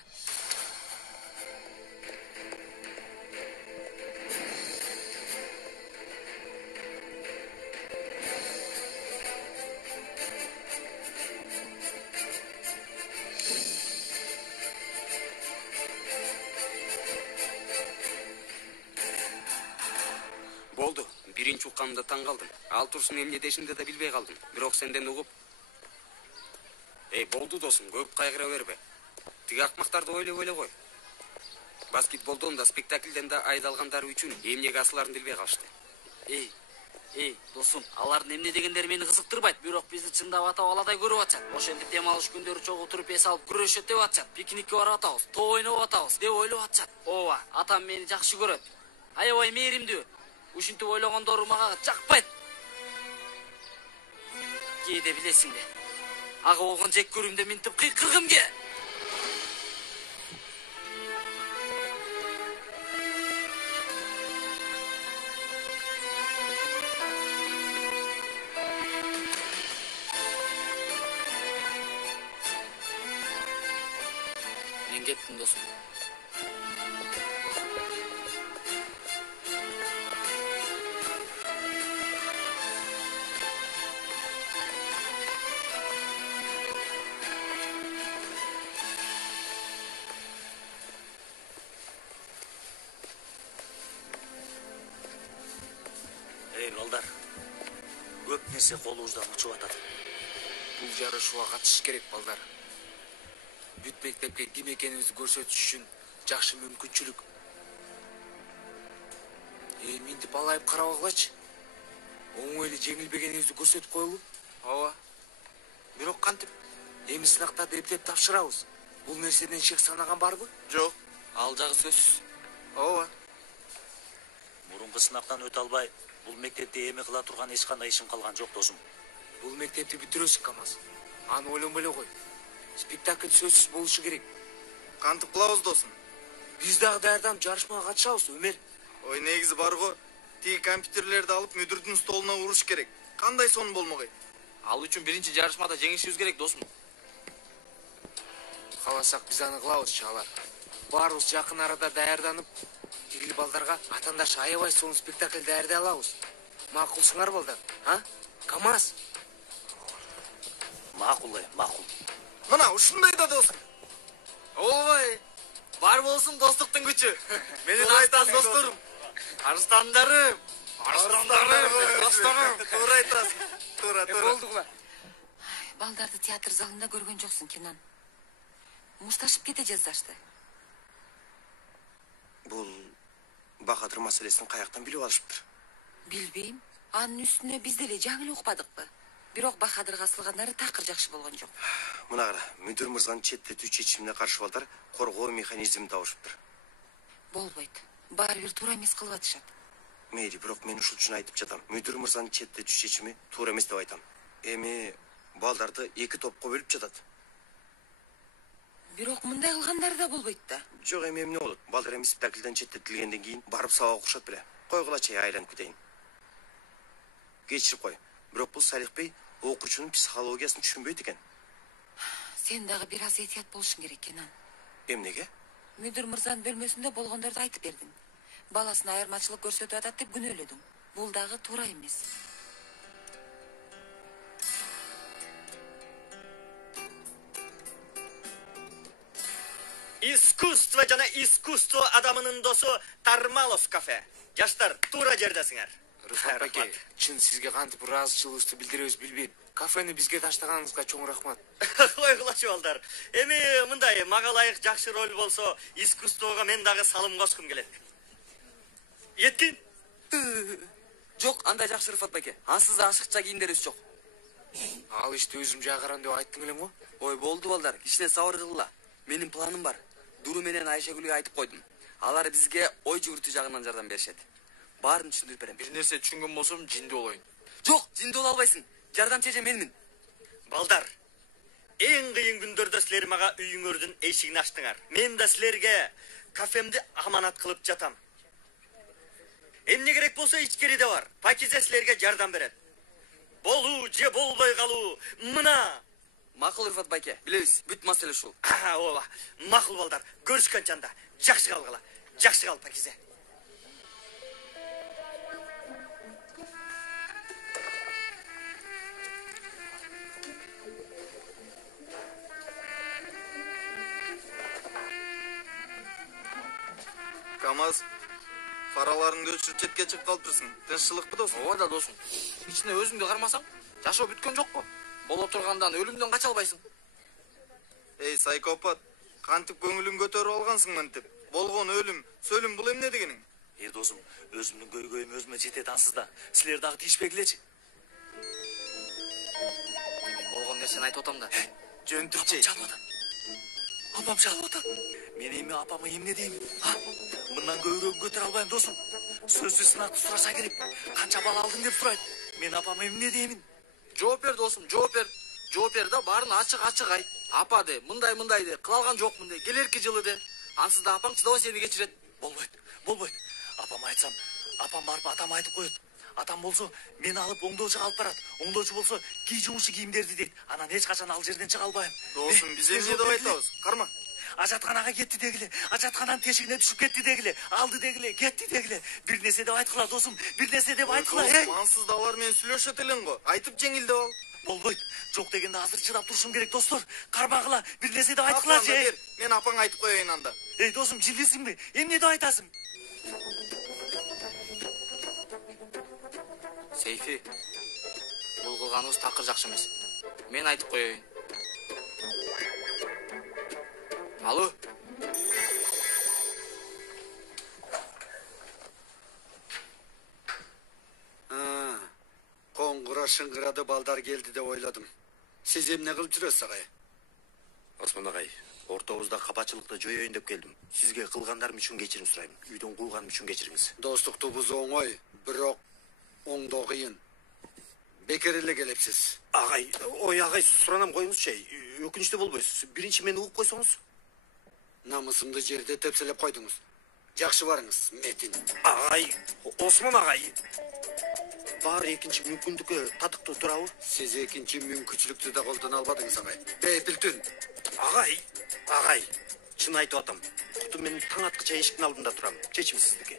Болду. Биринчи укканымда таң калдым. Ал турсун эмне дешимди да билбей калдым. Бирок сенден угуп. Эй, болду досум, көп кайгыра бербе. Тиги акмактарды ойлоп эле кой. Баскетболдон да спектакльден да айдалгандары үчүн эмнеге асыларын билбей калышты. Эй, досум, алардын эмне дегендери мени кызыктырбайт. Бирок бизди чындап ата баладай көрүп атышат. Ошентип дем алыш күндөрү чогуу туруп эс алып күрөшөт деп атышат. Пикникке барып атабыз, топ ойноп атабыз деп ойлоп атышат. Ооба, атам мени жакшы көрөт. Аябай мээримдүү. Ушинтип ойлогондору мага жакпайт. Кээде билесиңби? Ага болгон жек көрүүмдө минтип кыйкыргым ке. Мен кеттим досум. Эй, балдар. Көп нерсе колубуздан учуп атат. Бул жарышууга катышыш керек, балдар. Бүт мектепке ким экенибизди көрсөтүш үчүн жакшы мүмкүнчүлүк. Минтип алайып карабагылачы. Оңой эле жеңилбегенибизди көрсөтүп коелу. Ооба. Бирок кантип? Эми сынактарды эптеп тапшырабыз. Бул нерседен шек санаган барбы? Жок. Ал жагы сөзсүз. Ооба. Мурунку сынактан өтө албай, бул мектепте эми кыла турган эч кандай ишим калган жок, досум. Бул мектепти бүтүрөсүң, Камаз. Аны ойлонбой эле кой. Спектакль сөзсүз болушу керек. Кантип кылабыз досум? Биз дагы даярданып жарышмага катышабыз, Өмер. Ой, негизи бар го. Тиги компьютерлерди алып мүдүрдүн столуна уруш керек. Кандай сон болмогой? Ал үчүн биринчи жарышмада жеңишибиз керек, досум. Кааласак биз аны кылабыз, чагалар. Баарыбыз жакын арада даярданып, тигил балдарга атандаш аябай сонун спектакль даярдай алабыз. Макулсуңар, балдар, а? Камаз. Макул, макул. Мына ушундай да досум. Ой, бар болсун достуктун күчү. Менин айтасың досторум. Арстандарым. Досторум. Туура айтасың. Туура. Болдугула. Балдарды театр залында көргөн жоксуң, Кенан. Мушташып кете жаздашты. Бул Бахадыр маселесин каяктан билип алышыптыр? Билбейм. Анын үстүнө биз деле жаңы укпадыкпы? Бирок Бахадырга асылгандары такыр жакшы болгон жок. Мына кара, мүдүр мырзанын четтетүү чечимине каршы балдар коргоо механизмин табышыптыр. Болбойт. Баары бир туура эмес кылып атышат. Мейли, бирок мен ушул үчүн айтып жатам. Мүдүр мырзанын четтетүү чечими туура эмес деп айтам. Эми балдарды эки топко бөлүп жатат. Бирок мындай кылгандары да болбойт да. Жок, эми эмне болот? Балдар эми спектакльден четтетилгенден кийин барып сабак окушат беле. Койгулачы, айланып кетейин. Кечирип кой. Бирок бул Салих бей окуучунун психологиясын түшүнбөйт экен. Сен дагы бир аз этият болушуң керек, Кенан. Эмнеге? Мүдүр мырзанын бөлмөсүндө болгондорду айтып бердиң. Баласына айырмачылык көрсөтүп атат деп күнөөлөдүң. Бул дагы туура эмес. Искусство жана искусство адамынын досу Тармалов кафе. Жаштар, туура жердесиңер. Рыфат аке, чын сизге кантип ыраазычылыгыбызды билдиребиз билбейм. Кафени бизге таштаганыңызга чоң рахмат. Койгулачы балдар. Эми мындай мага ылайык жакшы роль болсо, искусствого мен дагы салым кошкум келет. Еткин? Жок, андай жакшы Рыфат байке. Ансыз ашыкча кийимдерибиз жок. Ал ишти өзүм жагырам деп айттың элең го? Ой, болду балдар. Кичине сабыр кылгыла. Менин планым бар. Дуру менен Айшагүлгө айтып койдум. Алар бизге ой жүгүртүү жагынан жардам беришет. Баарын түшүндүрүп берем. Бир нерсе түшүнгөн болсом, жинди болоюн. Жок, жинди боло албайсың. Жардамчы эже менмин. Балдар, эң кыйын күндөрдө силер мага үйүңөрдүн эшигин ачтыңар. Мен да силерге кафемди аманат кылып жатам. Эмне керек болсо ичкериде бар. Пакизе силерге жардам берет. Болуу же болбой калуу. Мына. Макул Рыфат байке. Билебиз, бүт маселе ушул. Ооба. Макул балдар. Көрүшкөн чанда. Жакшы калгыла. Жакшы кал, Пакизе. Камаз, параларыңды өчүрүп четке чыгып калыптырсың. Тынччылыкпы досум? Ооба да досум. Ичине өзүңдү кармасаң, жашоо бүткөн жокпу? Боло тургандан өлүмдөн кача албайсың. Эй, сайкопат, кантип көңүлүң көтөрүп алгансың мынтип? Болгон өлүм, сөлүм бул эмне дегениң? Досум, өзүмдүн көйгөйүм өзүмө жетет ансызда. Силер дагы тийишпегилечи. Болгон нерсени айтып атам да. Жөн түрчү. Апам жалып атат. Мен эми апама эмне дейм? Мындан көйгөйүмдү көтөрө албайм, досум. Сөзсүз сынакты сураса керек. Канча бал алдың деп сурайт. Мен апама эмне деймин? Жооп бер досум, жооп бер. Жооп бер да баарын ачык айт. Апа де, мындай де, кыла алган жокмун де, келерки жылы де. Ансыз да апаң чыдабай сени кечирет. Болбойт. Апама айтсам, апам барып атама айтып коет. Атам болсо, мени алып оңдоочуга алып барат. Оңдоочу болсо, кий жумушу кийимдерди дейт. Анан эч качан ал жерден чыга албайм. Досум, биз эмне деп айтабыз? Карма. ажатканага кетти дегиле, ажаткананын тешигине түшүп кетти дегиле, алды дегиле, кетти дегиле. Бир нерсе деп айткыла досум, бир нерсе деп айткыла. Ансыз да алар менен сүйлөшөт элең го. Айтып жеңилдеп ал. Болбойт. Жок дегенде азыр чыдап турушум керек, достор. Кармагыла, бир нерсе деп айткыла же. Мен апаң айтып коеюн анда. Эй, досум, жилдисиңби? Эмне деп айтасың? Сейфи, бул кылганыбыз такыр жакшы эмес. Мен айтып коеюн. Алло. Коңгура шыңгырады балдар келди деп ойладым. Сиз эмне кылып жүрөсүз агай? Осмон агай, ортобузда капачылыкты жоюйун деп келдим. Сизге кылгандарым үчүн кечирим сурайм. Үйдөн кууганым үчүн кечириңиз. Достукту бузуу оңой, бирок оңдоо кыйын. Бекер эле келипсиз. Агай, ой агай, суранам коюңузчу. Өкүнүчтүү болбойсуз. Биринчи мени угуп койсоңуз. Намысымды жерде тепселеп койдуңуз. Жакшы барыңыз, Метин. Агай, Осмон агай. Бар экинчи мүмкүндүккө татыктуу турабы? Сиз экинчи мүмкүнчүлүктү да колдоно албадыңыз агай. Бейпилтүн. Агай, чын айтып атам. Куту мен таң аткыча эшиктин алдында турам. Чечим сиздики.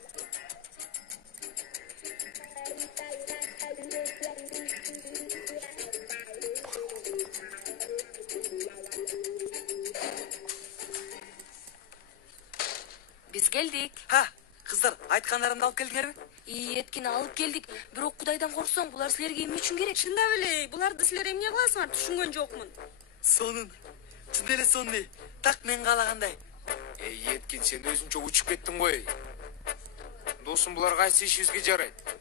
Биз келдик. Ха, кыздар, айткандарымды алып келдиңерби? Эткени алып келдик. Бирок Кудайдан корксоң, булар силерге эмне үчүн керек? Чындап эле, буларды силер эмне кыласыңар? Түшүнгөн жокмун. Сонун. Чын эле сонун. Так мен каалагандай. Эткен, сен өзүнчө учуп кеттиң го. Досум, булар кайсы ишибизге жарайт?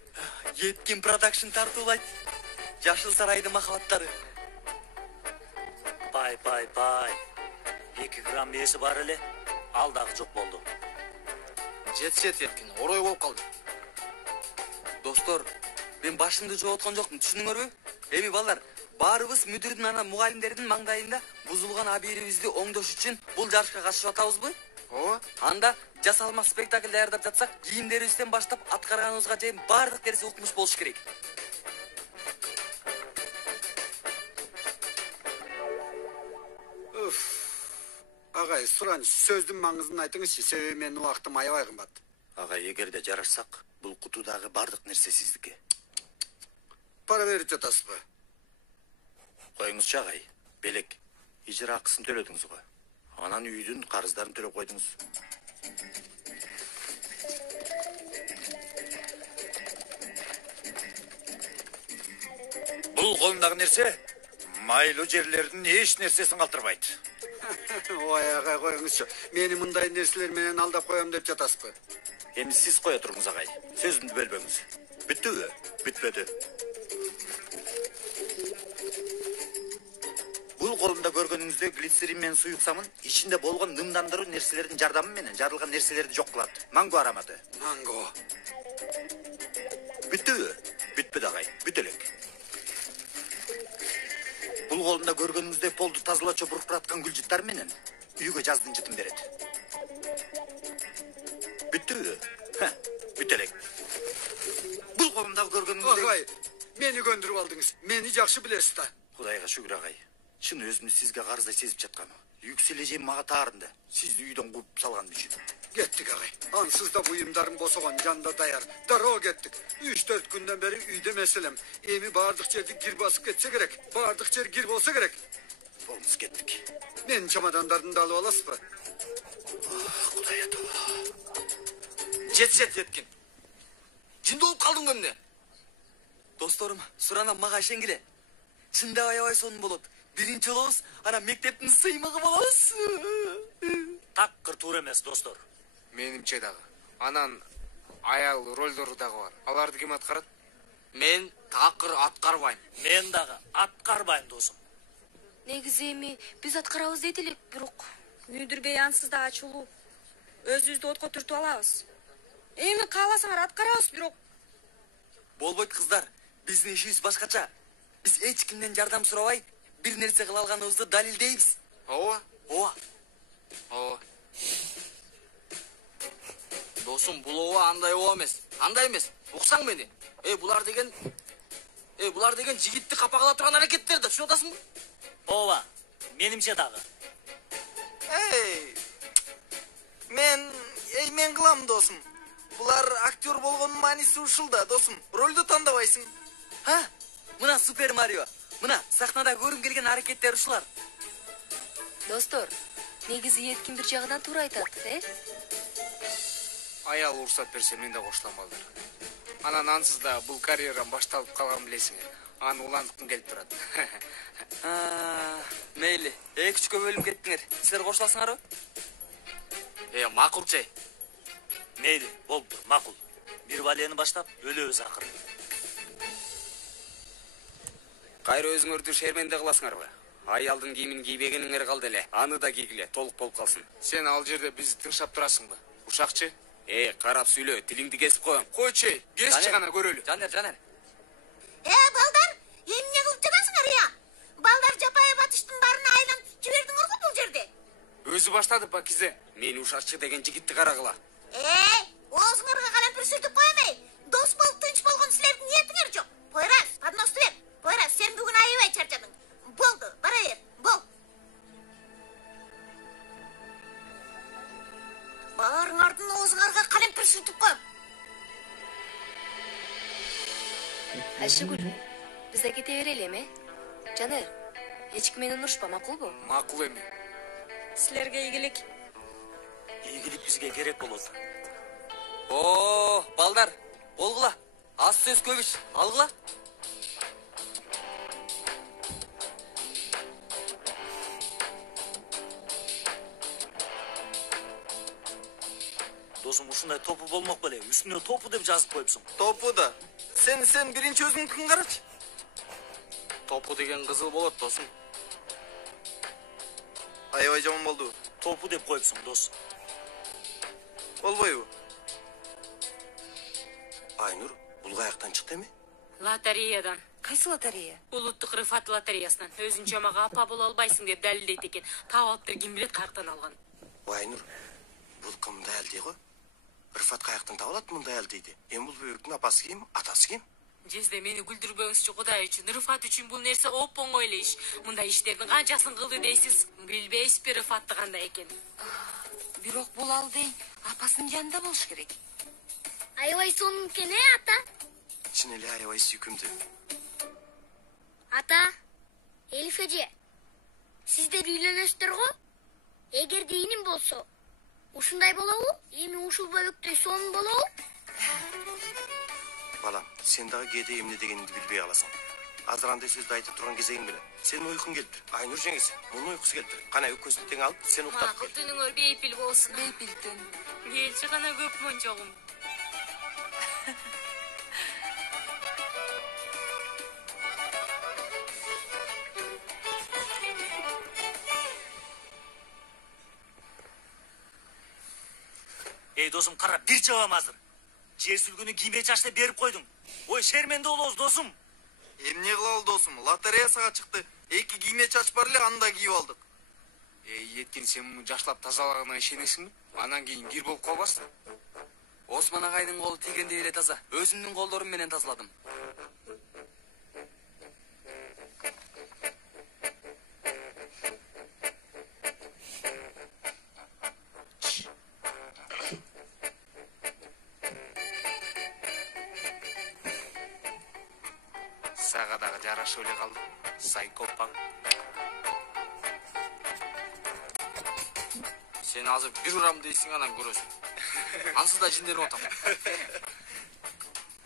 Еткен продакшн тартуулайт. Жашыл сарайдын махабаттары. Пай. 2 грамм ээси бар эле. Ал дагы жок болду. Жетет Эткен, орой болуп калды. Достор, мен башымды жооткон жокмун, түшүндүңөрбү? Эми балдар, баарыбыз мүдүрдүн анан мугалимдердин маңдайында бузулган абийирибизди оңдош үчүн бул жарышка катышып атабызбы? Ооба. Анда жасалма спектакль даярдап жатсак, кийимдерибизден баштап аткарганыбызга чейин баардык нерсе укмуш болуш керек. Агай, сураныч, сөздүн маңызын айтыңызчы, себеби менин убактым аябай кымбат. Агай, эгерде жарашсак, бул кутудагы бардык нерсе сиздики. Пара берип жатасызбы? Коюңузчу агай, белек. Ижара акысын төлөдүңүз го. Анан үйдүн карыздарын төлөп койдуңуз. Бул колумдагы нерсе майлуу жерлердин эч нерсесин калтырбайт. Ой, агай, коюңузчу. Мени мындай нерселер менен алдап коем деп жатасызбы? Эми сиз кое туруңуз агай. Сөзүмдү бөлбөңүз. Бүттүбү? Бүтпөдү. Бул колумда көргөнүңүздөй глицерин менен суюксамын, ичинде болгон нымдандыруу нерселердин жардамы менен жарылган нерселерди жок кылат. Манго ароматы. Манго. Бүттүбү? Бүтпөдү агай. Бүт элек. Бул колумда көргөнүңүздөй полду тазалоочу буркураткан гүл жыттар менен үйгө жаздын жытын берет. Бүттүбү? Бүт элек. Бул колумда көргөнүңүздөй... Агай, мени көндүрүп алдыңыз. Мени жакшы билесиз да. Кудайга шүгүр агай. Чын өзүмдү сизге карыздай сезип жаткам. Yükselici mага таарында. Сизди үйдөн кууп салган үчүн. Кеттик агай. Ансыз да буюмдарым босогон, жанда даяр. Дароо кеттик. 3-4 күндөн бери үйдө меселем. Эми баардык жерди кир басып кетсе керек. Баардык жер кир болсо керек. Болмуз кеттик. Менин чемодандарды алып аласызбы? Кудай ата. Жетет жеткен. Жинде болуп калдың эмне? Досторум, суранам мага ишенгиле. Чында аябай сонун болот. Биринчи болобуз, ана мектептин сыймыгы болобуз. Такыр туура эмес, достор. Менимче дагы. Анан аял ролдору дагы бар. Аларды ким аткарат? Мен такыр аткарбайм. Мен дагы аткарбайм, досум. Негизи эми биз аткарабыз дейт элек, бирок Мүдүрбей ансыз да ачылуу. Өзүбүздү отко түртүп алабыз. Эми кааласаңар аткарабыз, бирок болбойт кыздар. Биздин ишибиз башкача. Биз эч кимден жардам сурабай, бир нерсе кыла алганыбызды далилдейбиз. Ооба. Ооба. Ооба. Досум, бул ооба андай ооба эмес. Андай эмес. Уксаң мени. Булар деген жигитти капагала турган аракеттер да, түшүнүп атасыңбы? Ооба. Менимче дагы. мен кылам досым. Булар актер болгонун мааниси ушул да, досым. Ролду тандабайсың. Ха? Мына Супер Марио. Мына сахнада көрүн келген аракеттер ушулар. Достор, негизи эткин бир жагынан туура айтат, Аял уруксат берсе мен да кошулам балдар. Анан ансыз да бул карьерам башталып калган билесиңер. Аны уландыкым келип турат. Мейли, 2-3 бөлүм кеттиңер. Силер кошуласыңарбы? Макул чей. Мейли, болуптур, макул. Бир балени баштап, өлөбүз акыры. Кайра өзүңөрдү шерменде кыласыңарбы? Аялдын кийимин кийбегениңер калды эле. Аны да кийгиле, толук болуп калсын. Сен ал жерде бизди тыңшап турасыңбы? Ушакчы? Карап сүйлө, тилиңди кесип коем. Койчу, кесчи гана көрөлү. Жанер. Балдар, эмне кылып жатасыңар, Балдар жапайы батыштын баарына айланып жибердиңер го бул жерде. Өзү баштады, Пакизе. Мен ушакчы деген жигитти карагыла. Оозуңарга калемпир сүртүп коемей. Дос болуп тынч болгон силердин ниетиңер жок. Пойрас, подносту бер. Пойрас, сен бүгүн аябай чарчадың. Болду, бара бер, бол. Баарыңардын оозуңарга калемпир сүртүп коем. Айшыгүл, биз да кете берели эми? Жанер, эч ким менен урушпа, макулбу? Макул эми. Силерге ийгилик. Ийгилик бизге керек болот. Балдар, болгула. Аз сөз көп иш, алгыла. Досум, ушундай топу болмок беле. Үстүнө топу деп жазып коюпсуң. Топу да. Сен биринчи өзүңдүкүн карачы. Топу деген кызыл болот, досум. Аябай жаман болду. Топу деп коюпсуң, дос. Болбойбу? Айнур, бул каяктан чыкты эми? Лотереядан. Кайсы лотерея? Улуттук рыфат лотереясынан. Өзүнчө мага апа боло албайсың деп далилдейт экен. Таап алыптыр, ким билет каяктан алган. Айнур, бул кым далилдей го? Рыфат каяктан таап алат мындай алдейди. Эми бул бөбөктүн апасы ким, атасы ким? Жезде мени күлдүрбөңүзчү, Кудай үчүн. Рыфат үчүн бул нерсе оп-оңой эле иш. Мындай иштердин канчасын кылды дейсиз? Билбейсизби Рыфатты кандай экен? Бирок бул алдый апасынын жанында болуш керек. Аябай сонун экен, ата? Чын эле аябай сүйкүмдүү. Ата, Элиф эже, сиздер үйлөнөсүздөр го? Эгерде иним болсо, ушундай болобу? Эми ушул бөбөктөй сонун болобу? Балам, сен дагы кээде эмне дегенинди билбей каласың. Азыр андай сөздү айтып турган кезегиң беле. Сенин уйкуң келиптир. Айнур жеңеси, мунун уйкусу келиптир. Кана өкөсүн тең алып, сен уктап Макул түнүңөр бейпил болсун. Бейпилтин. Келчи гана көп мончогум. Досум, кара, бир жабам азыр. Жер сүлгүнү кийме чачты берип койдуң. Ой, шерменде болобуз, досум. Эмне кылалы досум? Лотереясыга чыкты. 2 кийме чач бар эле, аны да кийип алдык. Эткин, сен муну жашлап тазалаганына ишенесиңби? Анан кийин кир болуп калбасын. Осман агайдын колу тийгендей эле таза. Өзүмдүн колдорум менен тазаладым. Сага дагы жарашып эле калды. Сайкопаң. Сен азыр бир урам дейсиң, анан көрөсүң. Ансыз да жиндерип атам.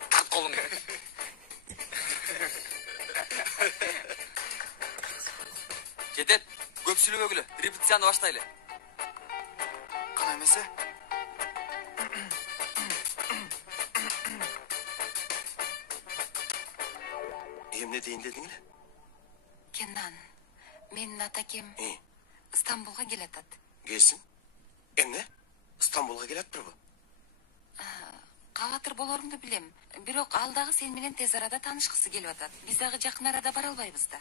Тарт колуңду. Жетет, көп сүйлөбөгүлө. Репетицияны баштайлы. Кана эмесе? Эмне дейин дедиң эле? Кенан, менин атакем Стамбулга келатат. Келсин. Эмне? Стамбулга келатпырбы? Калатыр болорумду билем. Бирок ал дагы сен менен тез арада таанышкысы келип атат. Биз дагы жакын арада бара албайбыз да.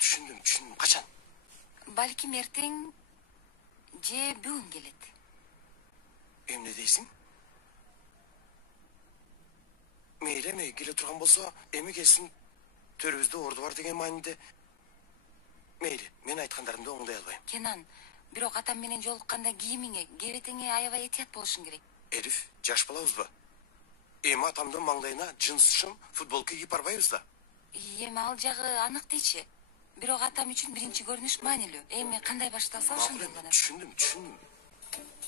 Түшүндүм. Качан? Балким эртең же бүгүн келет. Эмне дейсиң? Мейли, келе турган болсо, эми келсин. Төрүбүздө орду бар деген маанинде. Мейли, мен айткандарымды оңдой албайм. Кенан, Бирок атам менен жолукканда кийимиңе, кебетиңе аябай этият болушуң керек. Элиф, жаш балабызбы? Эми атамдын маңдайына джинс шым футболка кийип барбайбыз да. Эми ал жагы анык дейчи. Бирок атам үчүн биринчи көрүнүш маанилүү. Эми кандай башталса ошондой болот. Түшүндүм.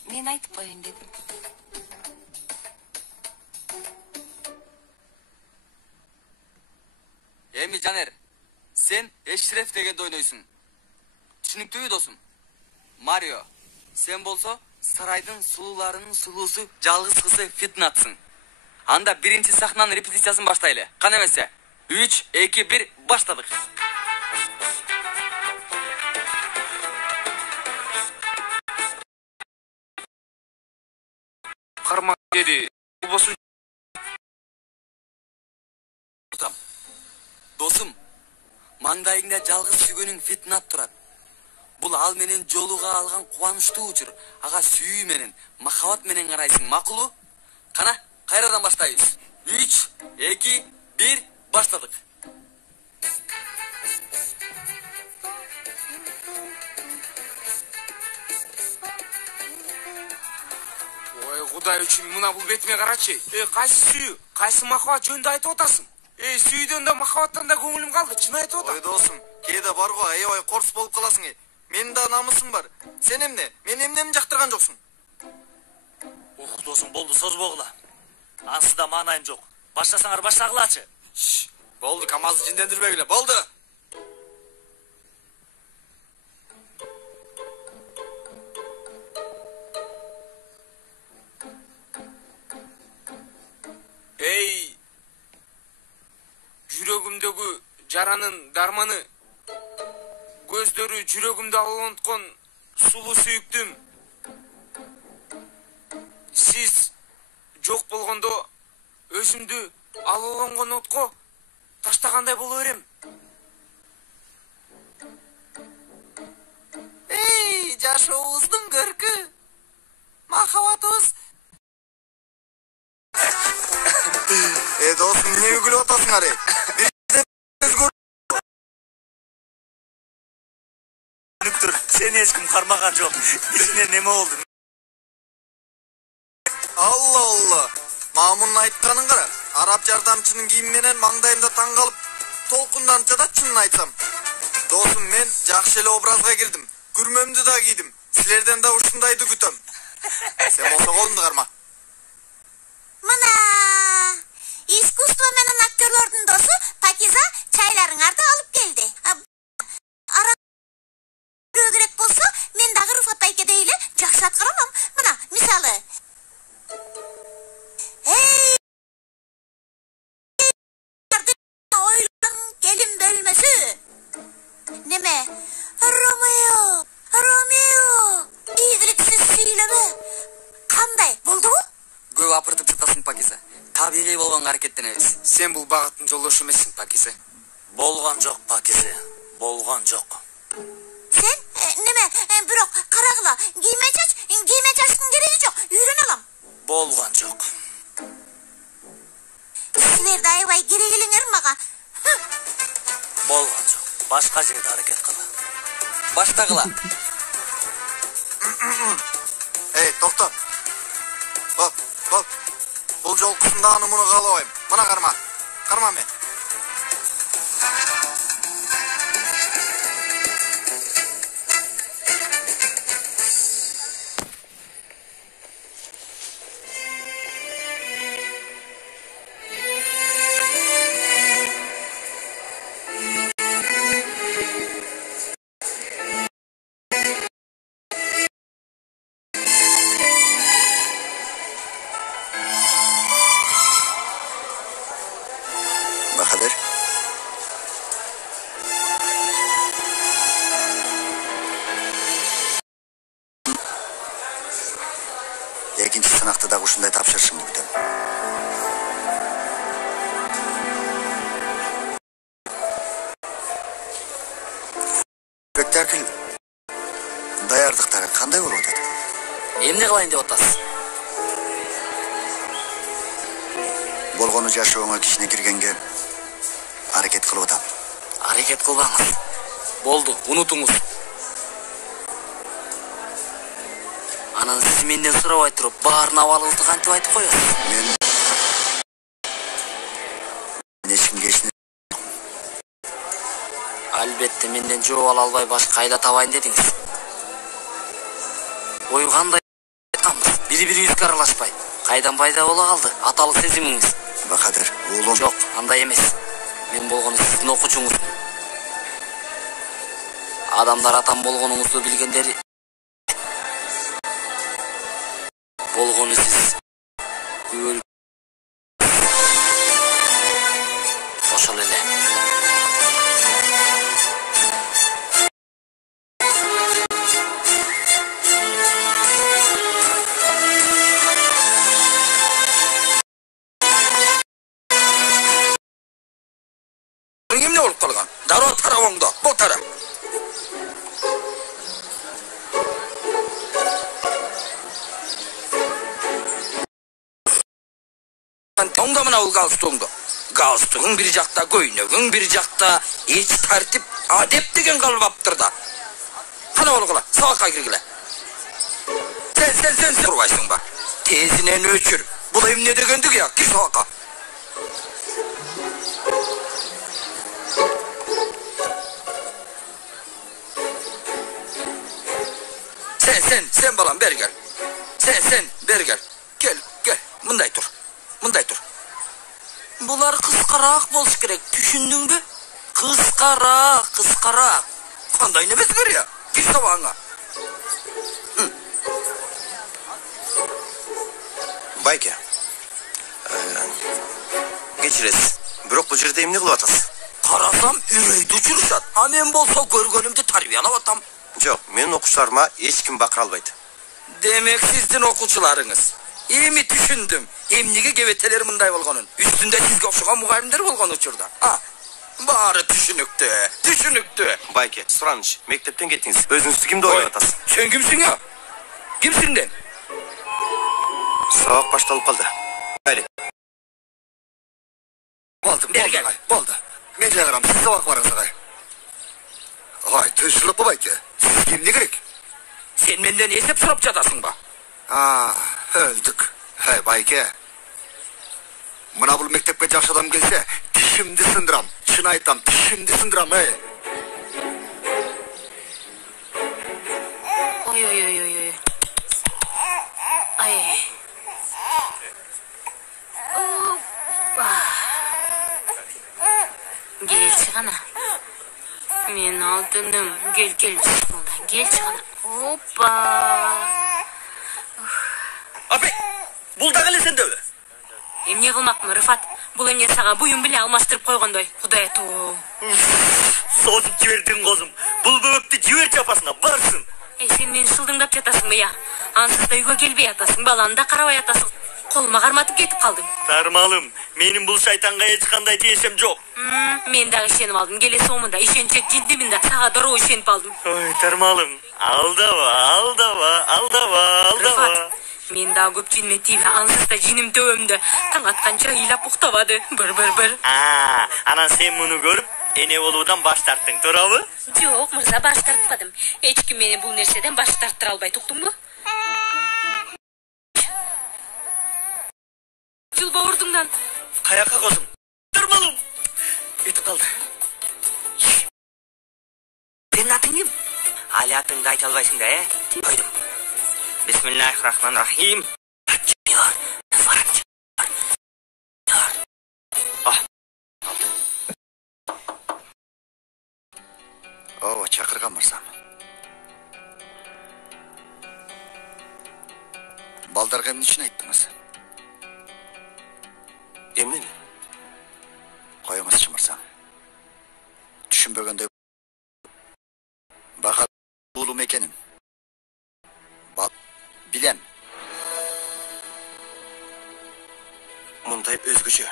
Мен айтып коеюн дедим. Эми Жанер, сен Эшреф дегенди ойнойсуң. Түшүнүктүүбү досум? Марио, сен болсо сарайдын сулууларынын сулуусу жалгыз кызы Фитнатсың. Анда биринчи сахнанын репетициясын баштайлы. Кана эмесе? 3, 2, 1, баштадык. Карма деди. Досум, маңдайыңда жалгыз сүйгөнүң Фитнат турат. Бул ал менен жолуга алган кубанычтуу учур. Ага сүйүү менен, махабат менен карайсың, макулу? Кана, кайрадан баштайбыз. 3, 2, 1, баштадык. Ой, Кудай үчүн мына бул бетиме карачы. Кайсы сүйүү, кайсы махабат жөнүндө айтып атасың? Сүйүүдөн да махабаттан да көңүлүм калды. Чын айтып атам. Ой досум, кээде бар го аябай корс болуп каласың. Менин да намысым бар. Сен эмне? Мен эмнени жактырган жоксуң? Ух, досум, болду, созбогула. Ансыз да маанайым жок. Баштасаңар баштагылачы. Болду, камазды жиндендирбегиле. Болду. Эй, жүрөгүмдөгү жаранын дарманы, көздөрү жүрөгүмдү алонткон сулуу сүйүктүм. Сиз жок болгондо өзүмдү алаланган отко таштагандай боло берем. Эй, жашообуздун көркү. Махабатыбыз. Досум, эмнеге күлүп атасыңар? Сени эч ким кармаган жок. Ичинен неме болду? Алла. Мамунун айтканын кара. Араб жардамчынын кийими менен маңдайымда таң калып, толкунданча да чынын айтсам. Досум, мен жакшы эле образга кирдим. Күрмөмдү да кийдим. Силерден да ушундайды күтөм. Сен болсо колуңду карма. Мына искусство менен актерлордун досу Пакиза чайларыңарды алып келди. Ара керек болсо, мен дагы Руфат байке дейле жакшы аткарамам. Мына, мисалы. Эй! Ойлон келимде өлмөсү. Неме? Ромео! Ийгиликсиз сүйлөмө. Кандай? Болдубу? Көп апыртып жатасың, Пакиза. Табигый болгонго аракеттенебиз. Сен бул багыттын жолдошу эмессиң, Пакиза. Болгон жок, Пакиза. Болгон жок. Сен неме? Бирок карагыла, кийме чачтын кереги жок. Үйрөнө алам. Болгон жок. Силерди аябай керегилиңер мага. Болгон жок. Башка жерде аракет кыл. Баштагыла. Эй, токто. Бол. Бул жолкусунда аны муну каалабайм. Мына карма. Карма мен. Бахадыр. Экинчи сынакты да ушундай тапшырышымды күтөм. Спектакль даярдыктары кандай болуп атат? Эмне кылайын деп атасыз? Болгону жашооңо кичине киргенге аракет кылып атам. Аракет кылбаңыз. Болду, унутуңуз. Анан сиз менден сурабай туруп, баарын абалыңызды кантип айтып коесуз? Мен ешкимге эч Албетте менден жооп ала албай башка кайда табайын дедиңиз. Ой кандай айтканбыз. Бири-бирибизге аралашпай. Кайдан пайда боло калды? Аталык сезимиңиз. Бакадыр, уулум. Жок, андай эмес. Мен болгону сиздин окуучуңуз. Адамдар атам болгонуңузду билгендери болгону сиз. Ошол эле. Эмне болуп калган? Дароо тарабыңды, бул тара. Оңда мына ул галстугуңду. Галстугуң бир жакта, көйнөгүң бир жакта, эч тартип, адеп деген калбаптыр да. Кана болгула, сабакка киргиле. Сен турбайсың ба? Тезинен өчүр. Бул эмне дегендик я? Кир сабакка. Sen balam beri gel. Sen beri gel. Gel. Mınday tur. Bular kıskarak bolsa gerek. Düşündüңbü? Kıskarak. Kanday ne bezgör ya? Gir sabahına. Байке. Кечиресиз. Бирок бул жерде эмне кылып атасыз? Карасам үрөйдү учурушат. А мен болсо көргөнүмдү тарбиялап атам. Жок, менин окуучуларыма эч ким бакыра албайт. Demek sizdin okuyucularınız. İyi mi düşündüm? Emnige geveteler mınday bolgonun. Üstünde sizge okşugan mugalimler bolgon uçurda. Ha. Bari düşünüktü. Байке, сураныч, мектептен кеттиңиз. Өзүңүздү кимди ойлоп атасыз? Sen kimsin ya? Kimsin? Сабак башталып калды. Айли. Болду. Мен жагырам, сиз сабак барыңыз агай. Ай, тынчылык байке. Сиз кимди керек? Sen menden esep sorup жатасың ба? Öldük. Hey Bayke. Mına bul mektepke жакшы адам келсе, тишимди сындырам. Чын айтам, тишимди сындырам, hey. Ой. Ай. Келчи гана. Мен алтыным. Кел. Келчи гана. Опа. Апай, бул да келесендеби? Эмне кылмакмын, Рыфат? Бул эмне сага буюм биле алмаштырып койгондой. Кудай туу. Созуп жибердиң козум. Бул бөбөктү жиберчи апасына, барсын. Сен мени шылдыңдап жатасыңбы я? Ансыз да үйгө келбей атасың, баланы да карабай атасың. Колума карматып кетип калдың. Тармалым, менин бул шайтанга эч кандай тиешем жок. Мен дагы ишенип алдым. Келе соомунда ишенчек жиндимин да сага дароо ишенип алдым. Ой, Тармалым, алдаба. Рыфат, мен дагы көп жинме тийбе. Ансыз да жиним төбөмдө. Таң атканча ыйлап уктабады. Бір. Анан сен муну көрүп, эне болуудан баш тарттың, туурабы? Жок, мырза, баш тартпадым. Эч ким мени бул нерседен баш тарттыра албайт, уктуңбу? Жылба ордуңдан. Каяка козум? Тармалым. Өтүп калды. Сенин атың ким? Али атыңды айта албайсың да, Койдум. Бисмиллахиррахманиррахим. Ооба, чакырган мырзам. Балдарга эмне үчүн айттыңыз? Эмнени? Коюңузчу мырзам. Түшүнбөгөндөй. Бака уулум экеним. Билем. Мындай өзгөчө.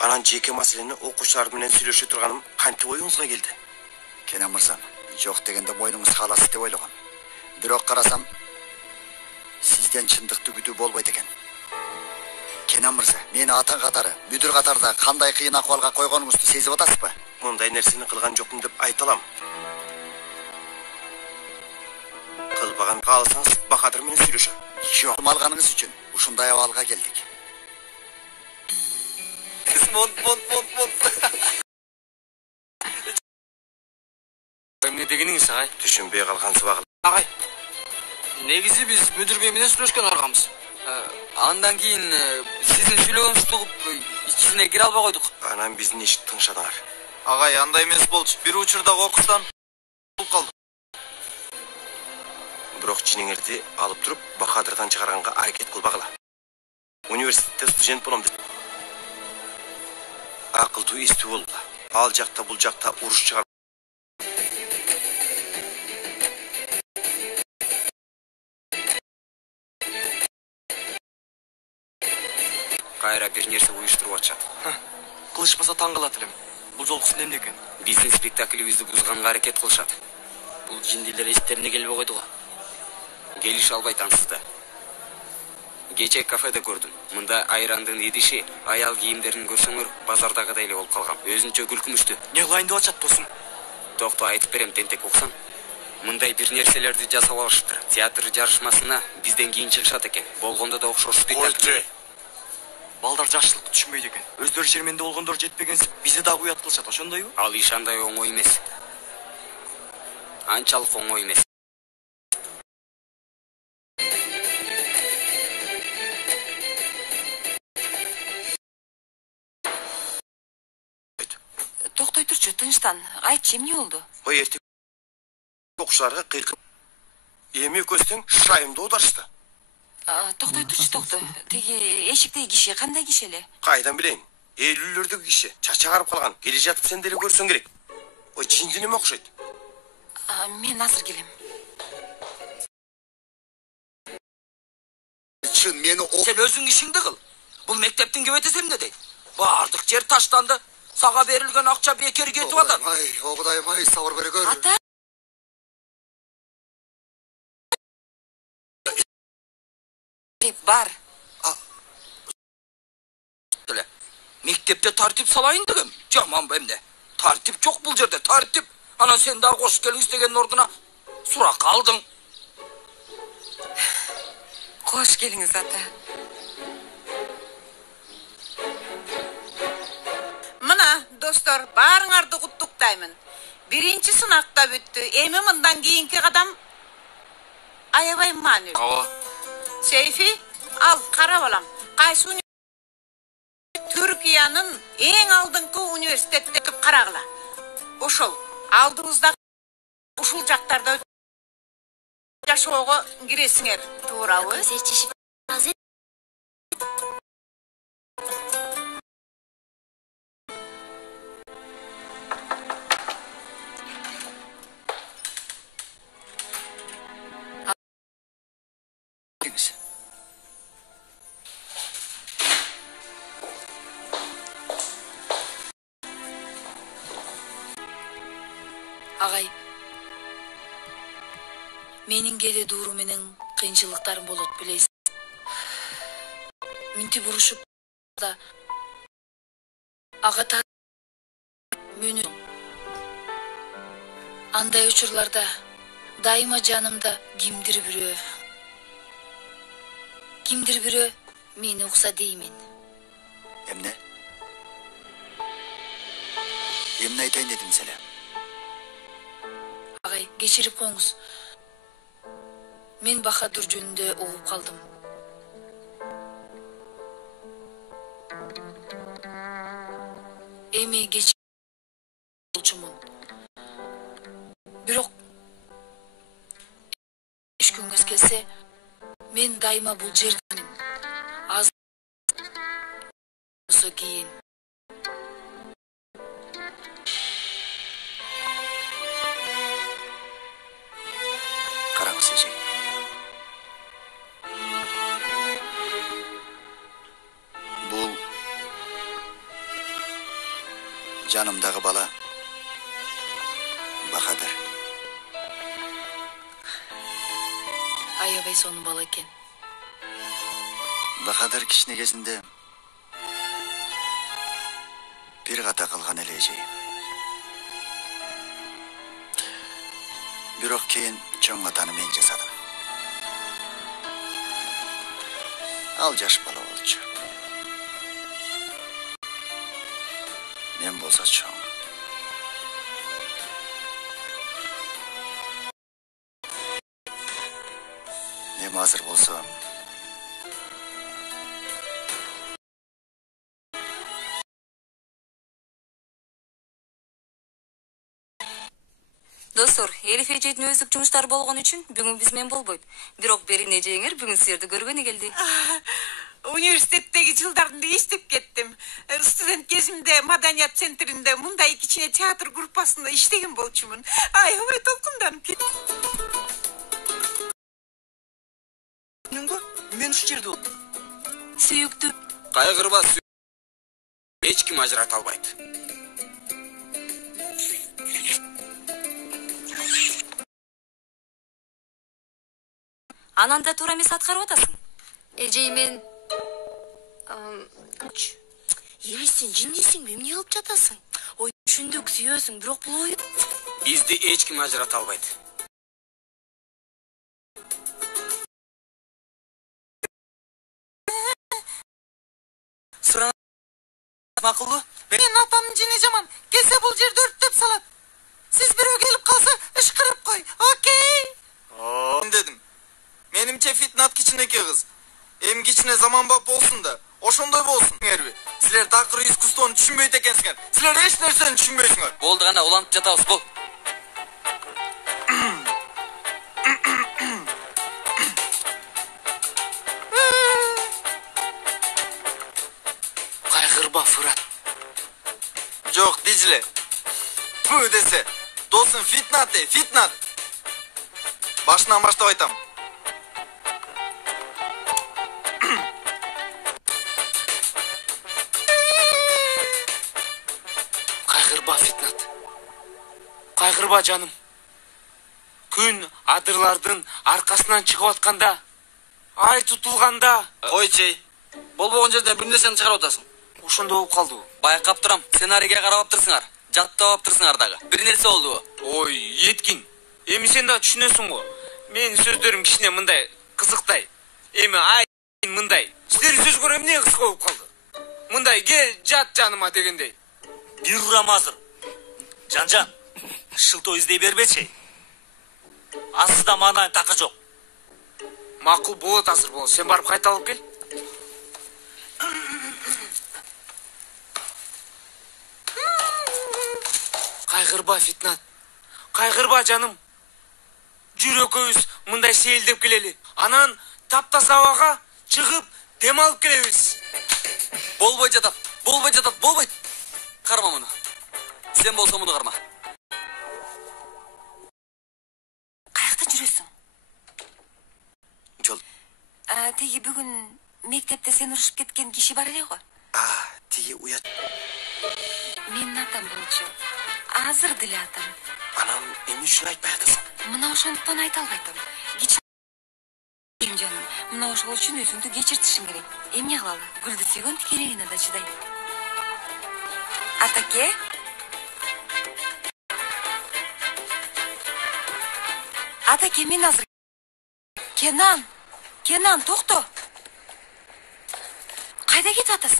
Анан жеке маселени окуучулар менен сүйлөшө турганым кантип оюңузга келди? Кенен мырзам, жок дегенде мойнуңуз кааласы деп ойлогом. Бирок карасам, сизден чындыкты күтүү болбойт экен. Кенен мырза, мени ата катары, мүдүр катарда кандай кыйын акыбалга койгонуңузду сезип атасызбы? Мындай нерсени кылган жокмун деп айта алам. Кылбаган кааласаңыз Бахадыр менен сүйлөшөм. Жоğum alğanınız için uşunday avalga geldik. Мont. Эмне дегениңиз, агай? Түшүнбөй калган сыбагыл. Агай. Негизи биз мүдүр бей менен сүйлөшкөн аргамыз. Андан кийин сиздин сүйлөгөнүздү угуп ичине кире албай койдук. Анан биздин эшик тыңшадыңар. Агай, андай эмес болчу. Бир учурда коркуштан болуп калдык. Бирок жинеңерди алып туруп Бахадырдан чыгарганга аракет кылбагыла. Университетте студент болом деп. Акылдуу эстүү болгула. Ал жакта бул жакта уруш чыгар. Кайра бир нерсе уюштуруп атышат. Кылышпаса таң калат элем. Бул жолкусу эмне экен? Биздин спектаклибизди бузганга аракет кылышат. Бул жиндилер эстерине келбей койду го. Келише албайт ансызда. Кече кафеде көрдүм. Мында айрандын идиши, аял кийимдерин көрсөңөр, базардагыдай эле болуп калган. Өзүнчө күлкүмүштү. Не кылайын деп атышат досум? Токто айтып берем, тентек уксаң. Мындай бир нерселерди жасап алышыптыр. Театр жарышмасына бизден кийин чыгышат экен. Болгондо да окшош спектакль. Балдар жашчылыкты түшүнбөйт экен. Өздөрү шерменде болгондор жетпегенсип, бизди дагы уят кылышат, ошондойбу? Ал иш андай оңой эмес. Анчалык оңой эмес. Токтой турчу, тынчтан. Айтчы, эмне болду? Ой, эртең окуучуларга кыйкым. Эми көстөң шайымды оодарышты. Токтой турчу, токто. Теги эшиктеги киши кандай киши эле? Кайдан билейин? Элүүлөрдөгү киши чача карып калган. Келе жатып сен деле көрсөң керек. Ой, жинди неме окшойт? Мен азыр келем. Чын мени Сен өзүң ишиңди кыл. Бул мектептин кебетесемде дейт. Бардык жер таштанды. Сага берилген акча бекер кетип атат. Ай, Кудайым ай, сабыр бере көр. Ата. Бар. Мектепте тартип салайын дегем. Жаман ба эмне? Тартип жок бул жерде, тартип. Анан сен дагы кош келиңиз деген ордуна сурак алдың. Кош келиңиз, ата. Мына, достор, баарыңарды куттуктаймын. Биринчи сынакта бүттү. Эми мындан кийинки кадам аябай маанилүү. Ооба. Сейфи, ал карап алам. Кайсы Түркиянын эң алдыңкы университетте өтүп карагыла. Ошол алдыбызда ушул жактарда жашоого киресиңер, туурабы? Агай, менин кээде дууру менен кыйынчылыктарым болот, билесиз. Минтип урушуп да ага мөнү. Андай учурларда дайыма жанымда кимдир бирөө мени укса деймин. Эмне? Эмне айтайын дедим силе? Агай, кечирип коюңуз. Мен Бахадыр жөнүндө угуп калдым. Эми болчумун. Бирок күнгөз келсе, мен дайыма бул жердин аз кийин. Караңыз эжей. Бул жанымдагы бала Бахадыр. Аябай сонун бала экен. Бахадыр кичине кезинде бир ката калган эле эжей. Бирок кийин чоң катаны мен жасадым. Ал жаш бала болчу. Мен болса чоң. Эми азыр болсо Достор, Элиф эжейдин өздүк жумуштары болгон үчүн бүгүн биз менен болбойт. Бирок Берин эжеңер бүгүн силерди көргөнү келди. Университеттеги жылдарымда иштеп кеттим. Студент кезимде маданият центринде мындай кичине театр группасында иштеген болчумун. Аябай толкунданып кеттим. Мен ушу жерде болдум. Сүйүктүү. Кайгырба, эч ким ажырата албайт. Ананда туура эмес аткарып атасың. Эжей мен эми сен жиндейсиңби? Эмне кылып жатасың? Ой, түшүндүк, сүйөсүң, бирок бул ой. Бизди эч ким ажырата албайт. Макулду? Мен атамдын жини жаман. Келсе бул жерди өрттөп салат. Сиз бирөө келип калса, ышкырып кой. Окей? Дедим. Менимче Фитнат кичинекей кыз. Эми кичине заманбап болсун да, ошондой болсун. Силер такыр искусствону түшүнбөйт экенсиңер. Силер эч нерсени түшүнбөйсүңөр. Болду гана улантып жатабыз, бол. Кайгырба, Фырат. Жок, Дижле. Фу десе, досун Фитнат дей, Фитнат. Башынан баштап айтам. Кайгырба, Фитнат. Кайгырба, жаным. Күн адырлардын аркасынан чыгып атканда, ай тутулганда. Койчей. Болбогон жерден бир нерсени чыгарып атасың. Ошондой болуп калды. Байкап турам, сценарийге карап аптырсыңар. Жаттап аптырсыңар дагы. Бир нерсе болду. Ой, Еткин. Эми сен да түшүнөсүң го. Менин сөздөрүм кичине мындай кызыктай. Эми ай мындай. Силердин сөзгөр эмне кызык болуп калды? Мындай кел жат жаныма дегендей. Бир урам азыр. Жан, шылтоо издей бербечи. Ансызда мана такы жок. Макул болот азыр болот. Сен барып кайта алып кел. Кайгырба, Фитнат. Кайгырба, жаным. Жүрөкөбүз мындай сейилдеп келели. Анан таптаза абага чыгып дем алып келебиз. Болбойт жатат, болбойт. Карма муну. Сен болсо муну карма. Каякта жүрөсүң? Жол. Тиги бүгүн мектепте сен урушуп кеткен киши бар эле го. Тиги уят. Менин атам болчу. Азыр деле атам. Анан эмне үчүн айтпай атасың? Мына ошондуктан айта албайтам. Жаным, мына ошол үчүн өзүңдү кечиртишиң керек. Эмне кылалы? Гүлдү сүйгөн тикерегине да чыдайт. Атаке? Атаке, мен азыр. Кенан, токто. Кайда кетип атасың?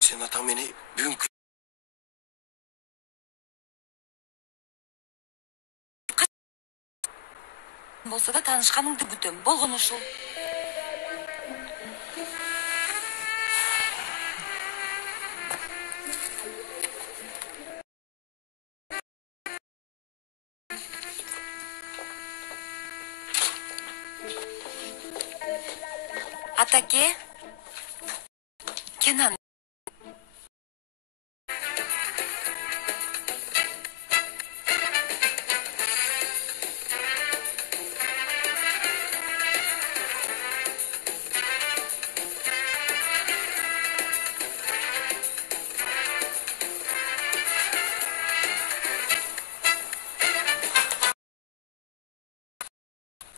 Сен атаң мени бүгүн болсо да таанышканыңды күтөм. Болгону ушул. Атаке? Кенан.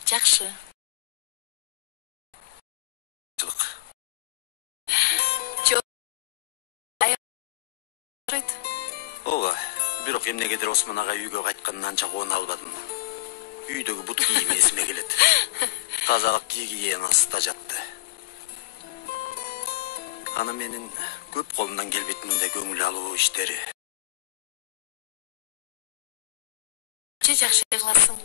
Жакшы. Ооба, бирок эмнегедир Осмон ага үйгө кайткандан анча кубана албадым. Үйдөгү бут кийим эсиме келет. Тазалык кийген астта жатты. Аны менин көп колумдан келбейт мындай көңүл алуу иштери. Жакшы кыласың.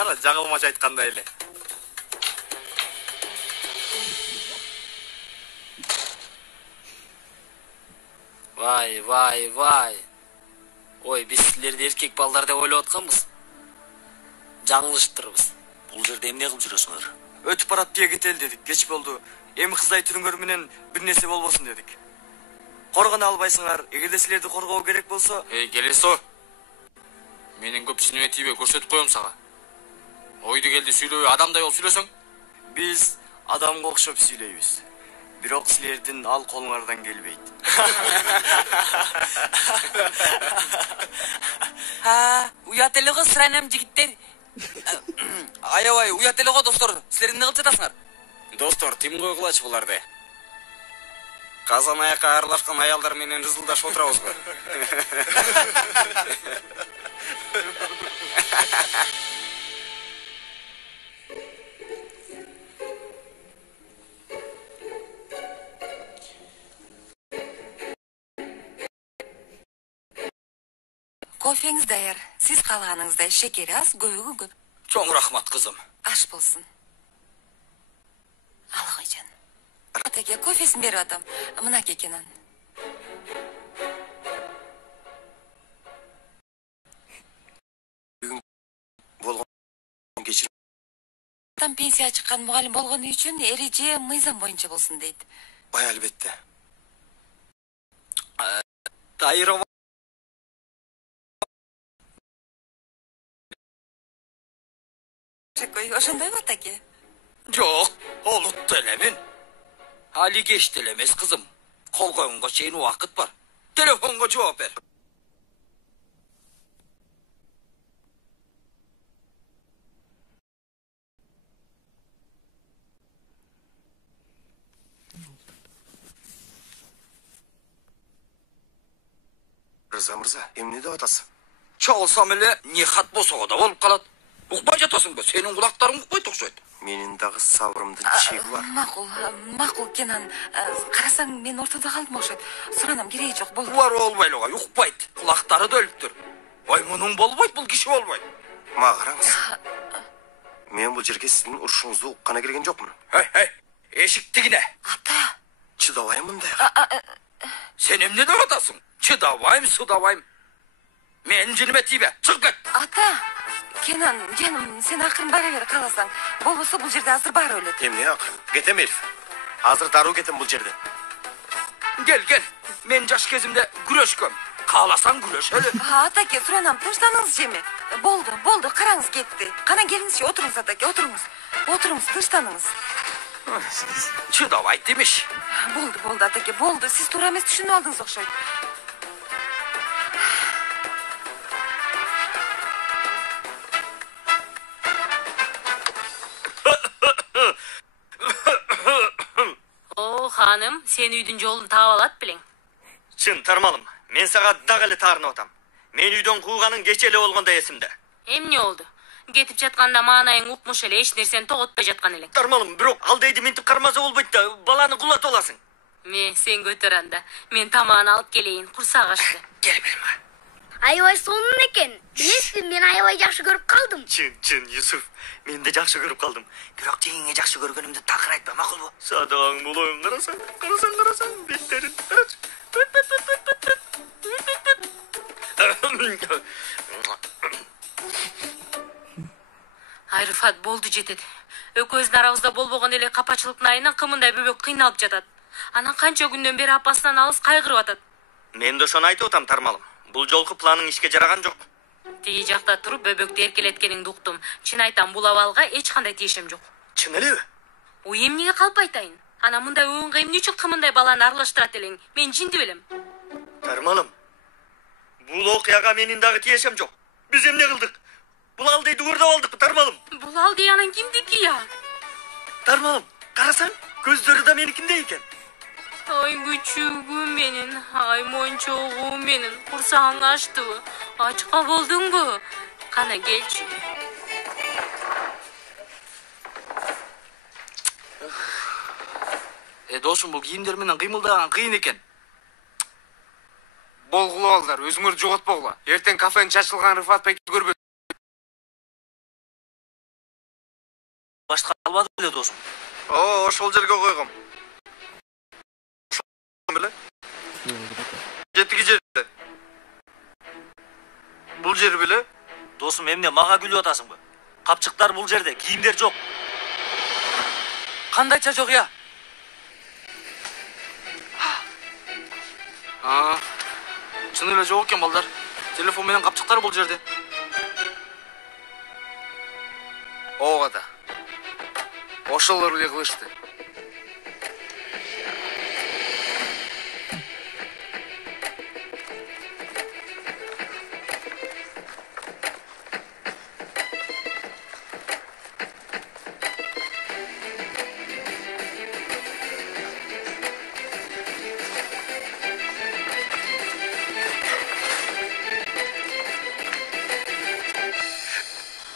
Кара, жагылмач айткандай эле. Vay. Ой, biz sizlerdi erkek ballar деп ойлоп атканбыз. Жаңылышыптырбыз. Бул жерде эмне кылып жүрөсүңөр? Өтүп барат диye кетели дедик. Кеч болду. Эми кыздай түрүңөр менен бир нерсе болбосун дедик. Коргона албайсыңар. Эгерде силерди коргоо керек болсо, келесо. Менин көп синиме тийбей көрсөтүп коем сага. Ойду келди сүйлөбөй адамдай болуп сүйлөсөң. биз адамга окшоп сүйлөйбүз. Бирок силердин ал колуңардан келбейт. Уят эле го сыранам жигиттер. Аябай уят эле го достор. Силер эмне кылып жатасыңар? Достор, тим койгулачы буларды. Казан аякка аралашкан аялдар менен ызылдашып отурабызбы? Кофеңіз даяр. Сіз қалғаныңыздай шекері аз, көбігі көп. Чоң рахмат кызым. Аш болсын. Ал қойжан. Атаке, кофесін беріп атам. Мына кекенан. Болған кешірім. Там пенсия шыққан мұғалім болғаны үшін ереже мыйзам бойынша болсын дейді. Бай әлбетте. Дайырова. Ошондой ма таке? Жоқ, олутты элемин. Али кечти эле эмес кызым. Кол коюнга чейин убакыт бар. Телефонго жооп бер. Рыза мырза, эмне деп атасың? Чалсам эле не хат болсо да болуп калат. Укпай жатасыңбы? Сенин кулактарың укпайт окшойт. Менин дагы сабырымдын чеги бар. Макул, Кенан. Карасаң, мен ортодо калдым окшойт. Суранам кереги жок, болду. Бар болбойлу, укпайт. Кулактары да өлүптүр. Ой, мунун болбойт, бул киши болбойт. Мага караңыз. Мен бул жерге сиздин урушуңузду уккана келген жокмун. Эшик тигине. Ата. Чыдабайм мындай. Сен эмне деп атасың? Чыдабайм, судабайм. Мен жиниме тийбе, чыгып кет. Ата. Кенан, жаным, сен акырын бара бер каласаң. Болбосо бул жерде азыр баары өлөт. Эмне акырын? Кетем Элиф. Азыр дароо кетем бул жерде. Кел. Мен жаш кезимде күрөшкөм. Кааласаң күрөшөлү. Атаке, суранам, тынчтаныңыз жеме. Болду, караңыз кетти. Кана келиңизчи, отуруңуз атаке, отуруңуз, тынчтаныңыз. Чыдабайт демеш. Болду, атаке, болду. Сиз туура эмес түшүнүп алдыңыз окшойт. Ханым, сен үйдүн жолун таап алат белең. Чын, Тармалым. Мен сага дагы эле таарынып атам. Мен үйдөн кууганың кече эле болгондо эсимде. Эмне болду? Кетип жатканда маанайың укмуш эле, эч нерсени тоготпой жаткан элең. Тармалым, бирок алдайды мынтип кармаса болбойт да, баланы кулатып аласың. Сен көтөр анда. Мен тамагын алып келейин, курсак ачты. Кел берим. Аябай сонун экен. Билесизби, мен аябай жакшы көрүп калдым. Чын, Юсуф. Мен де жакшы көрүп калдым. Бирок жеңиңе жакшы көргөнүмдү такыр айтпа, макулбу? Садагың болоюн, карасаң, беттерин. Айрыфат, болду жетет. Экөөбүздүн арабызда болбогон эле капачылыктын айынан кымындай бөбөк кыйналып жатат. Анан канча күндөн бери апасынан алыс кайгырып атат. Мен да ошону айтып атам, Тармалым. Бул жолку планың ишке жараган жок. Тиги жакта туруп бөбөктү эркелеткениңди уктум. Чын айтам, бул абалга эч кандай тиешем жок. Чын элеби? Ой, эмнеге калп айтайын? Ана мындай уюнга эмне үчүн кымындай баланы аралаштырат элең? Мен жинди белем. Тармалым, бул окуяга менин дагы тиешем жок. Биз эмне кылдык? Бул алдайды көрдөп алдыкпы, Тармалым? Бул алды анан кимдики я? Тармалым, карасаң, көздөрү да меникиндей экен. Ay küçüğüm benim, ay monçoğum benim. Kursağın açtı mı? Aç boldun mu? Kana gelçi. Досым, бұл киімдер менен қимылдаған қиын екен. Болғылы алдар, өзіңір жоғатпағыла. Ертең кафенің шашылған Рыфат Бекті көрбе. Башқа албады біле досым. Ошол жерге қойғым. Біле? Жетігі жерде. Бұл жер біле? Досым, емне маға күліп атасың ба? Қапчықтар бұл жерде, киімдер жоқ. Қандайша жоқ, я? Шын эле жоқ екен, балдар. Телефон менен қапчықтар бұл жерде. Оға да. Ошолор эле кылышты.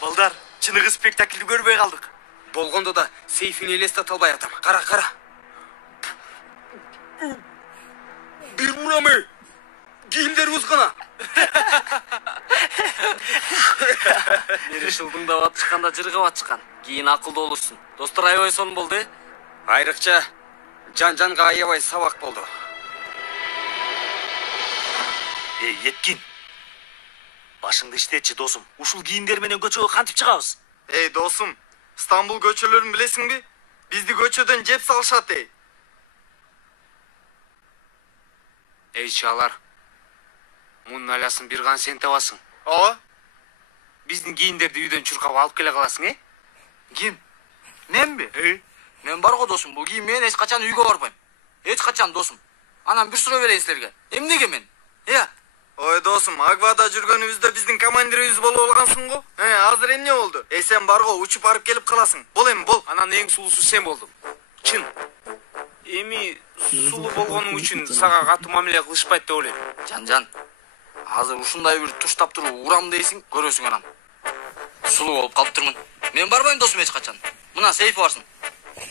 Балдар, чыныгы спектакльді көрбей қалдық. Болғанда да сейфін елестет албай атам. Қара. Bir buramı. Giyimleri uzgana. Бери шылдыңда бат шыққанда жырға бат шыққан. Кейін ақылды олырсың. Достар аябай сон болды. Айрықша жан-жанға аябай сабақ болды. Еткин. Башыңды іштетші, досым. Ушул кийимдер менен көчөгө кантип чыгабыз? Досым, Стамбул көчөлөрүн билесиң би? Бизди көчөдөн жеп салышат, Чалар. Мунун алясын бир ган сен табасың. Биздин кийимдерди үйдөн чуркап алып келе каласың, Ким? Мен би? Мен бар го досум, бул кийим мен эч качан үйгө барбайм. Эч качан досум. Анан бир суроо берейин силерге. Эмнеге мен? Ой досым, Агвада жүргөнүбүздө биздин командирибиз болуп алгансың го. Азыр эмне болду? Сен бар го, учуп барып келип каласың. Бол эми, бол. Анан эң сулуусу сен болдуң. Чын. Эми сулуу болгонуң үчүн сага катуу мамиле кылышпайт деп ойлойм. Жан. Азыр ушундай бир туштап туруп урам дейсиң, көрөсүң анан. Сулуу болуп калып турмун. Мен барбайм досум эч качан. Мына сейфи барсың.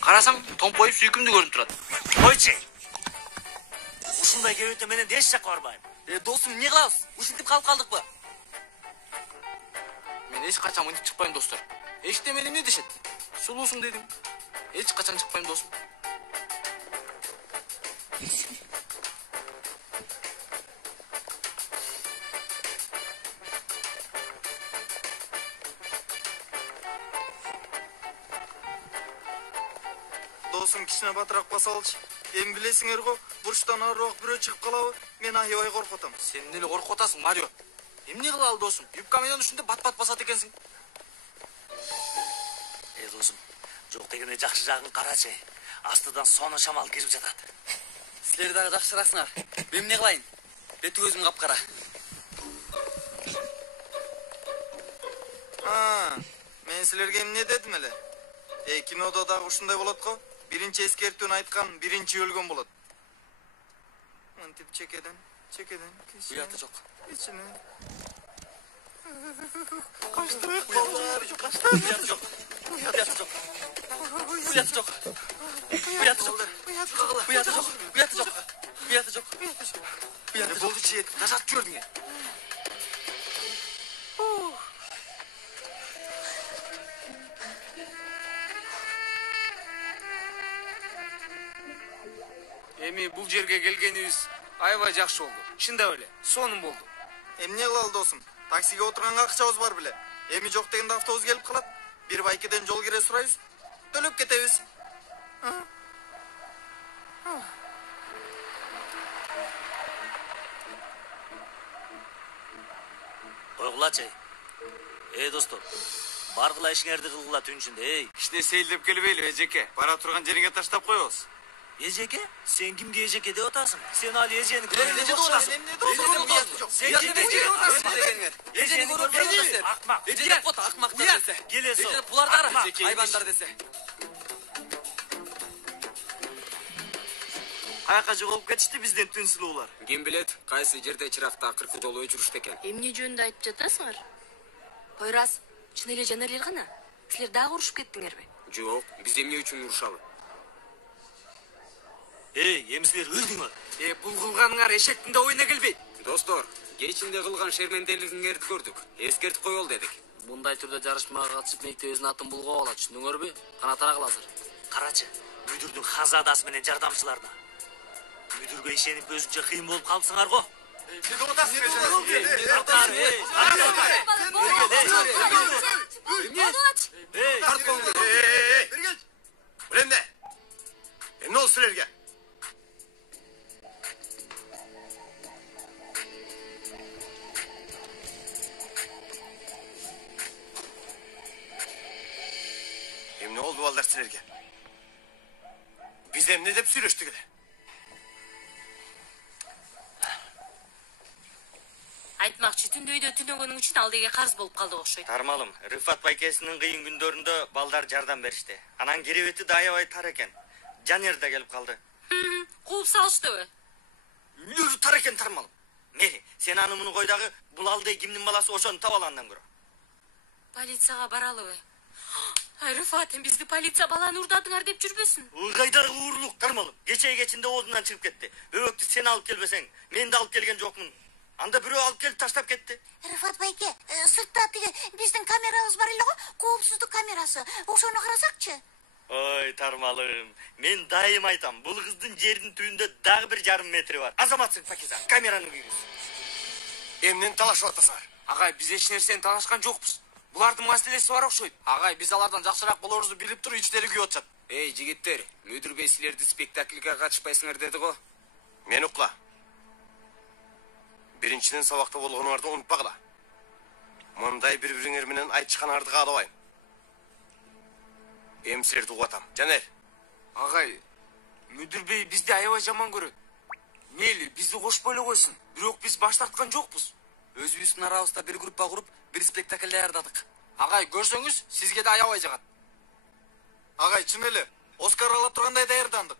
Карасаң, томпоюп сүйкүмдү көрүнүп турат. Койчу. Ушундай керөтө менен эч жакка барбайм. Досым, не кылабыз? Ушинтип калып калдыкпы? Мен эч качан мынтип чыкпайм, достор. Эчтеме эмне дешет? Сулуусуң дедиң. Эч качан чыкпайм, досум. Досым, кичине батыраак басалчы. Эми билесиңер го, бурчтан арыраак бирөө чыгып калабы? Мен аябай коркутам. Сен эле коркутасың, Марио. Эмне кылалы, досум? Юбка менен ушунда бат-бат басат экенсиң. Досым, жок дегенде жакшы жагын карачы. Астыдан соно шамал кирип жатат. Силер дагы жакшырасыңар. Мен эмне кылайын? Бети көзүм капкара. Мен силерге эмне дедим эле? Кинодо дагы ушундай болот го. Биринчи эскертүүнү айткан, биринчи өлгөн болот. Мынтип чекеден. Уяты жок. Ичине. Качты. Болду чет. Тажат көрдүң. Эми бул жерге келгенибиз аябай жакшы болду. Чындап эле, сонун болду. Эмне кылалы досум? Таксиге отурганга акчабыз бар беле. Эми жок дегенде автобус келип калат. Бир байкеден жол кире сурайбыз. Төлөп кетебиз. Койгулачы. Достор, баргыла ишиңерди кылгыла түн ичинде, Кичине сейилдеп келбейли, эжеке. Бара турган жериңе таштап коебуз. Эжеке? Сен кимди эжеке деп атасың? Сен али эжени көргөн Эжеке деп атасың. Эжени көргөн акмак. Эжеке фото акмактар десе. Келесиң. Эжеке булардар, айбандар десе. Каяка жоголуп кетишти бизден түн сулуулар. Ким билет, кайсы жерде чыракты акыркы жолу өчүрүштү экен. Эмне жөнүндө айтып жатасыңар? Пойрас, чын эле жанерлер гана. Силер дагы урушуп кеттиңерби? Жок, биз эмне үчүн урушабы? эми силер өлдүңөр. Бул кылганыңар эшектин да оюна келбейт. Достор, кечинде кылган шермендээлигиңерди көрдүк. Эскертип коелу дедик. Мындай түрдө жарышмага катышып мейте өзүнүн атын булгап алат, түшүндүңөрбү? Кана тарагыл азыр. Карачы, мүдүрдүн хазадасы менен жардамчыларына. Мүдүргө ишенип өзүнчө кыйын болуп калсыңар го. Эмне? Эмне болду силерге? Эмне болду балдар силерге? Биз эмне деп сүйлөштүк эле? Айтмакчы, түндө үйдө түнөгөнүң үчүн ал деге карыз болуп калды окшойт. Тармалым, Рыфат байкесинин кыйын күндөрүндө балдар жардам беришти. Анан керебети да аябай тар экен. Жанер да келип калды. Кууп салыштыбы? Үйдөрү тар экен Тармалым. Мери, сен аны муну кой дагы, бул алдай кимдин баласы ошону таба алгандан көрө. Полицияга баралыбы? Рыфат, бизди полиция баланы урдадыңар деп жүрбөсүн. Кайдагы уурлук Тармалым. Кечинде оозунан чыгып кетти. Өбөктү сен алып келбесең, мен да алып келген жокмун. Анда бирөө алып келип таштап кетти. Рыфат байке, сыртта тиги биздин камерабыз бар эле го, коопсуздук камерасы. Ошону карасакчы. Ой, Тармалым, мен дайым айтам, бул кыздын жердин түбүндө дагы 1,5 метри бар. Азаматсың, Пакиза, камераны күйгүз. Эмнени талашып атасыңар? Агай, биз эч нерсени талашкан жокпуз. Булардын маселеси бар окшойт. Агай, биз алардан жакшыраак болорубузду билип туруп ичтери күйүп атышат. Жигиттер, мүдүр бей силерди спектакльга катышпайсыңар деди го. Мени укла. Биринчиден сабакта болгонуңарды унутпагыла. Мындай бири-бириңер менен айтышканыңарды каалабайм. Эми силерди угатам. Жанер. Агай, мүдүр бей бизди аябай жаман көрөт. Мейли, бизди кошпой эле койсун. Бирок биз баш тарткан жокпуз. Өзүбүздүн арабызда бир группа куруп, бир спектакль даярдадык. Агай, көрсөңүз, сизге да аябай жагат. Агай, чын эле, Оскар ала тургандай даярдандык.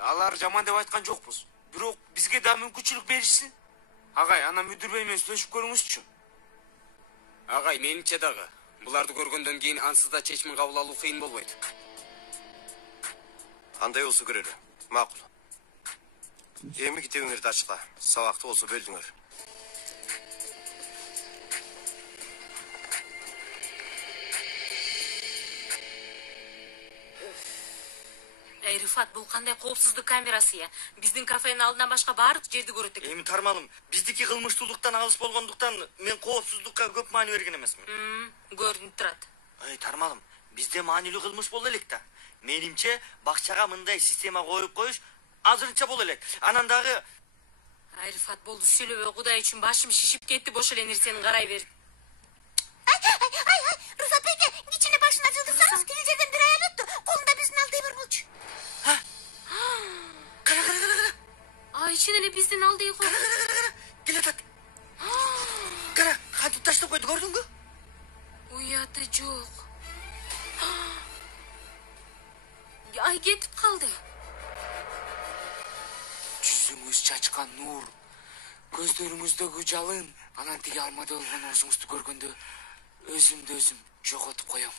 Алар жаман деп айткан жокпуз. Бирок бизге да мүмкүнчүлүк беришсин. Агай, ана мүдүр бей менен сүйлөшүп көрүңүзчү. Агай, менимче дагы. Буларды көргөндөн кийин ансыз да чечим кабыл алуу кыйын болбойт. Андай болсо көрөлү. Макул. Эми китебиңерди ачкыла. Сабакты болсо бөлдүңөр. Рыфат, бул кандай коопсуздук камерасы я? Биздин кафенин алдынан башка баардык жерди көрөт экен. Эми Тармалым, биздики кылмыштуулуктан алыс болгондуктан мен коопсуздукка көп маани берген эмесмин. Көрүнүп турат. Тармалым, бизде маанилүү кылмыш боло элек да. Менимче, бакчага мындай система коюп коюш азырынча боло элек. Анан дагы Рыфат, болду сүйлөбөй, Кудай үчүн башым шишип кетти, бош эле нерсени карай бер. Рыфат байке, кичине башына жылдырсаңыз, тиги жерден бир аял өттү. Колунда биздин алдай бар болчу. Ай, чын эле биздин алдай го. Келатат. Кара, кантип таштап койду, көрдүңбү? Уяты жок. Ай, кетип калды. Жүзүңүз чачкан нур, көздөрүңүздөгү жалын, анан тиги алмада болгон орусуңузду көргөндө өзүмдү өзүм жоготуп коем.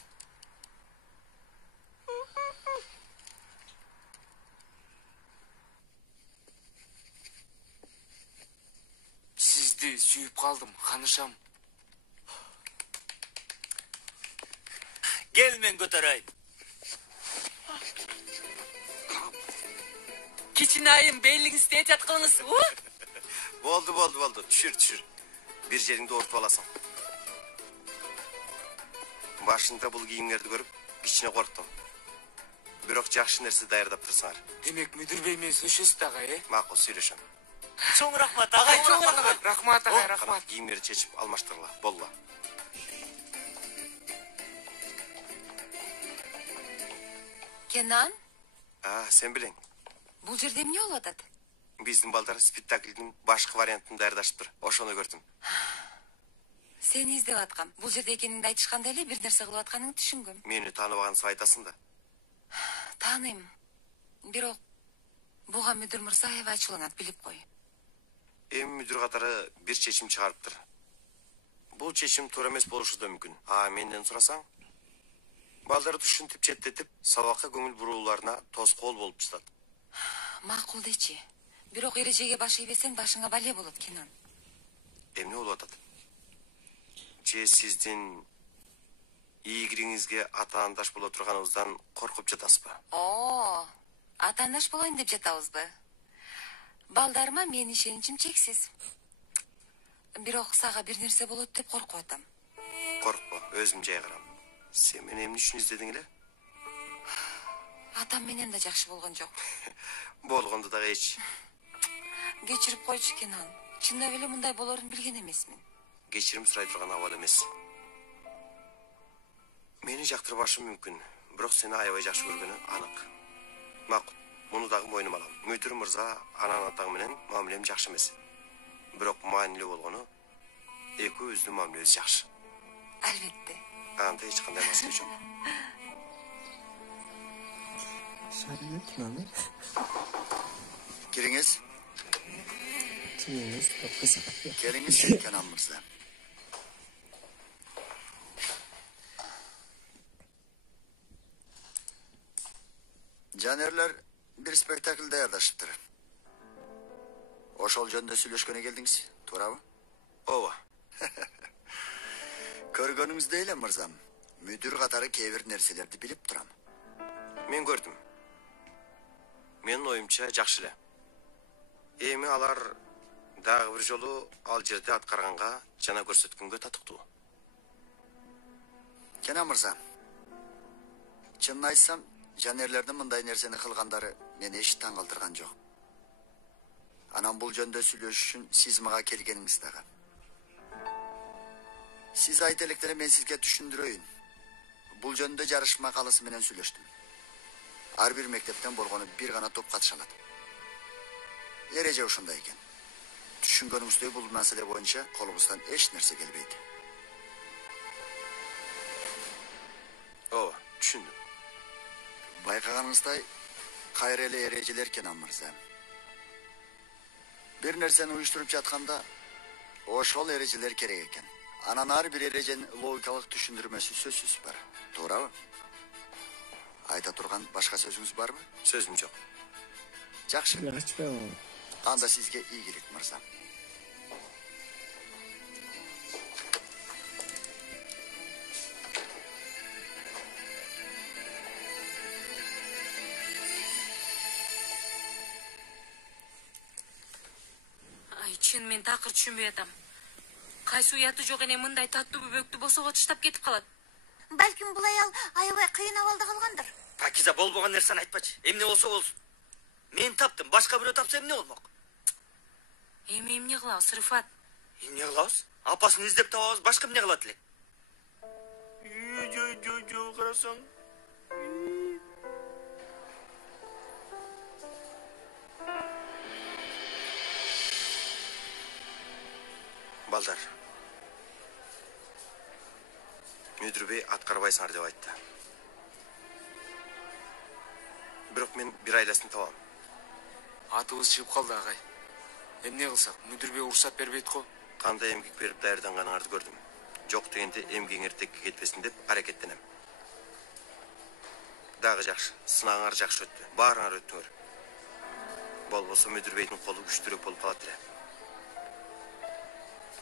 Сизди сүйүп калдым, ханышам. Кел мен көтөрөйүн. Кичине айым, белиңизди этят кылыңыз. Болду. Түшүр. Бир жериңди ортуп аласың. Башында бул кийимдерди көрүп, кичине корктум. Бирок жакшы нерсе даярдап турсаңар. Демек, мүдүр бей менен сүйлөшөсүз да, агай, Макул, сүйлөшөм. Чоң рахмат, агай, чоң рахмат. Рахмат, агай, рахмат. Кийимдерди чечип алмаштыргыла, болду. Кенан, Сен билең. бул жерде эмне болуп атат? Биздин балдар спектаклдин башкы вариантын даярдашыптыр. Ошону көрдүм. Сени издеп аткам. Бул жерде экениңди айтышканда эле бир нерсе кылып атканыңды түшүнгөм. Мени тааныбаганыңызды айтасың да. Тааныйм. Бирок Буга мүдүр мырза аябай ачууланат, билип кой. Мүдүр катары бир чечим чыгарыптыр. Бул чечим туура эмес болушу да мүмкүн. Менден сурасаң, балдарды ушинтип четтетип, сабакка көңүл бурууларына тоскоол болуп жатат. Макул дечи. Бирок эрежеге баш ийбесең башыңа бале болот, Кенан. Эмне болуп атат? Же сиздин ийгириңизге атаандаш боло турганыбыздан коркуп жатасызбы? Атаандаш болоюн деп жатабызбы? Балдарыма менин ишеничим чексиз. Бирок сага бир нерсе болот деп коркуп атам. Коркпо, өзүм жай карам. Сен мени эмне үчүн издедиң эле? Атам менен да жакшы болгон жок. Болгонду дагы эч. Кечирип койчу, Кенан. Чындап эле мындай болорун билген эмесмин. Кечирим сурай турган абал эмес. Мени жактырбашым мүмкүн, бирок сени аябай жакшы көргөнү анык. Макул, муну дагы мойнума алам. Мүдүр мырза анан атаң менен мамилем жакшы эмес. Бирок маанилүү болгону экөөбүздүн мамилебиз жакшы. Албетте. Анда эч кандай маселе жок. Кириңиз. Келиңиз, Кенан мырза. Жанерлер бир спектакль даярдашыптыр. Ошол жөнүндө сүйлөшкөнү келдиңиз, туурабы? Ооба. Көргөнүңүздөй эле мырзам, мүдүр катары кээ бир нерселерди билип турам. Мен көрдүм. Менин оюмча жакшы эле. Эми алар дагы бир жолу ал жерде аткарганга жана көрсөткөнгө татыктуу. Кенан мырза, чынын айтсам, жанерлердин мындай нерсени кылгандары мени эч таң калтырган жок. Анан бул жөндө сүйлөшүш үчүн сиз мага келгениңиз дагы. Сиз айта электере мен сизге түшүндүрөйүн. Бул жөндө жарыш макаласы менен сүйлөштүм. Ар бир мектептен болгону бир гана топ катыша алат. Эреже ушундай экен. Түшүнгөнүңүздөй бул маселе боюнча колубуздан эч нерсе келбейт. Ооба, түшүндүм. Байкаганыңыздай, кайра эле эрежелер Кенан мырза. Бир нерсени уюштуруп жатканда, ошол эрежелер керек экен. Анан ар бир эреженин логикалык түшүндүрмөсү сөзсүз бар. Туурабы? Айта турган башка сөзүңүз барбы? Сөзүм жок. Жакшы. Анда сизге ийгилик мырза. Чын мен такыр түшүнбөй атам. Кайсы уяты жок эне мындай таттуу бөбөктү босого таштап кетип калат. Балким бул аял аябай кыйын абалда калгандыр. Пакиза болбогон нерсени айтпачы. Эмне болсо болсун. Мен таптым, башка бирөө тапса эмне болмок? Эми эмне кылабыз, Рыфат? Эмне кылабыз? Апасын издеп табабыз, башка эмне кылат элек? Жо, карасаң. Балдар. Мүдүрбей аткарбайсыңар деп айтты. Бирок мен бир айласын табам. Атыбыз чыгып калды, агай. Эмне кылсак, мүдүрбей уруксат бербейт го. Кандай эмгек берип даярданганыңарды көрдүм. Жок дегенде эмгегиңер текке кетпесин деп аракеттенем. Дагы жакшы, сынагыңар жакшы өттү. Баарыңар өттүңөр. Болбосо мүдүрбейдин колу күчтүүрөөк болуп калат эле.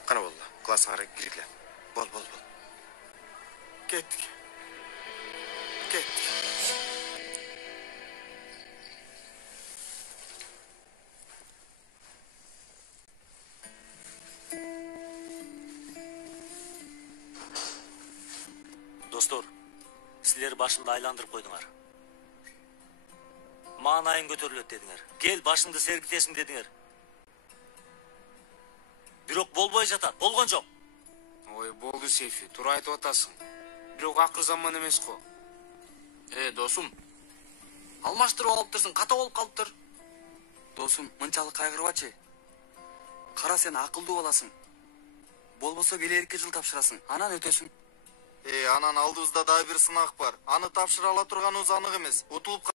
Кана болду, классыңарга киргиле. Бол. Кеттик. Достор, силер башымды айландырып койдуңар. Маанайың көтөрүлөт дедиңер. Кел башыңды сергитесиң дедиңер. Бирок болбой жатат, болгон жок. Ой, болду Сейфи, туура айтып атасың. Бирок акыр заман эмес го. Досум. Алмаштырып алыптырсың, ката болуп калыптыр. Досум, мынчалык кайгырбачы. Кара сен акылдуу боласың. Болбосо келерки жыл тапшырасың, анан өтөсүң. Анан алдыбызда дагы бир сынак бар. Аны тапшыра ала турганыбыз анык эмес. Утулуп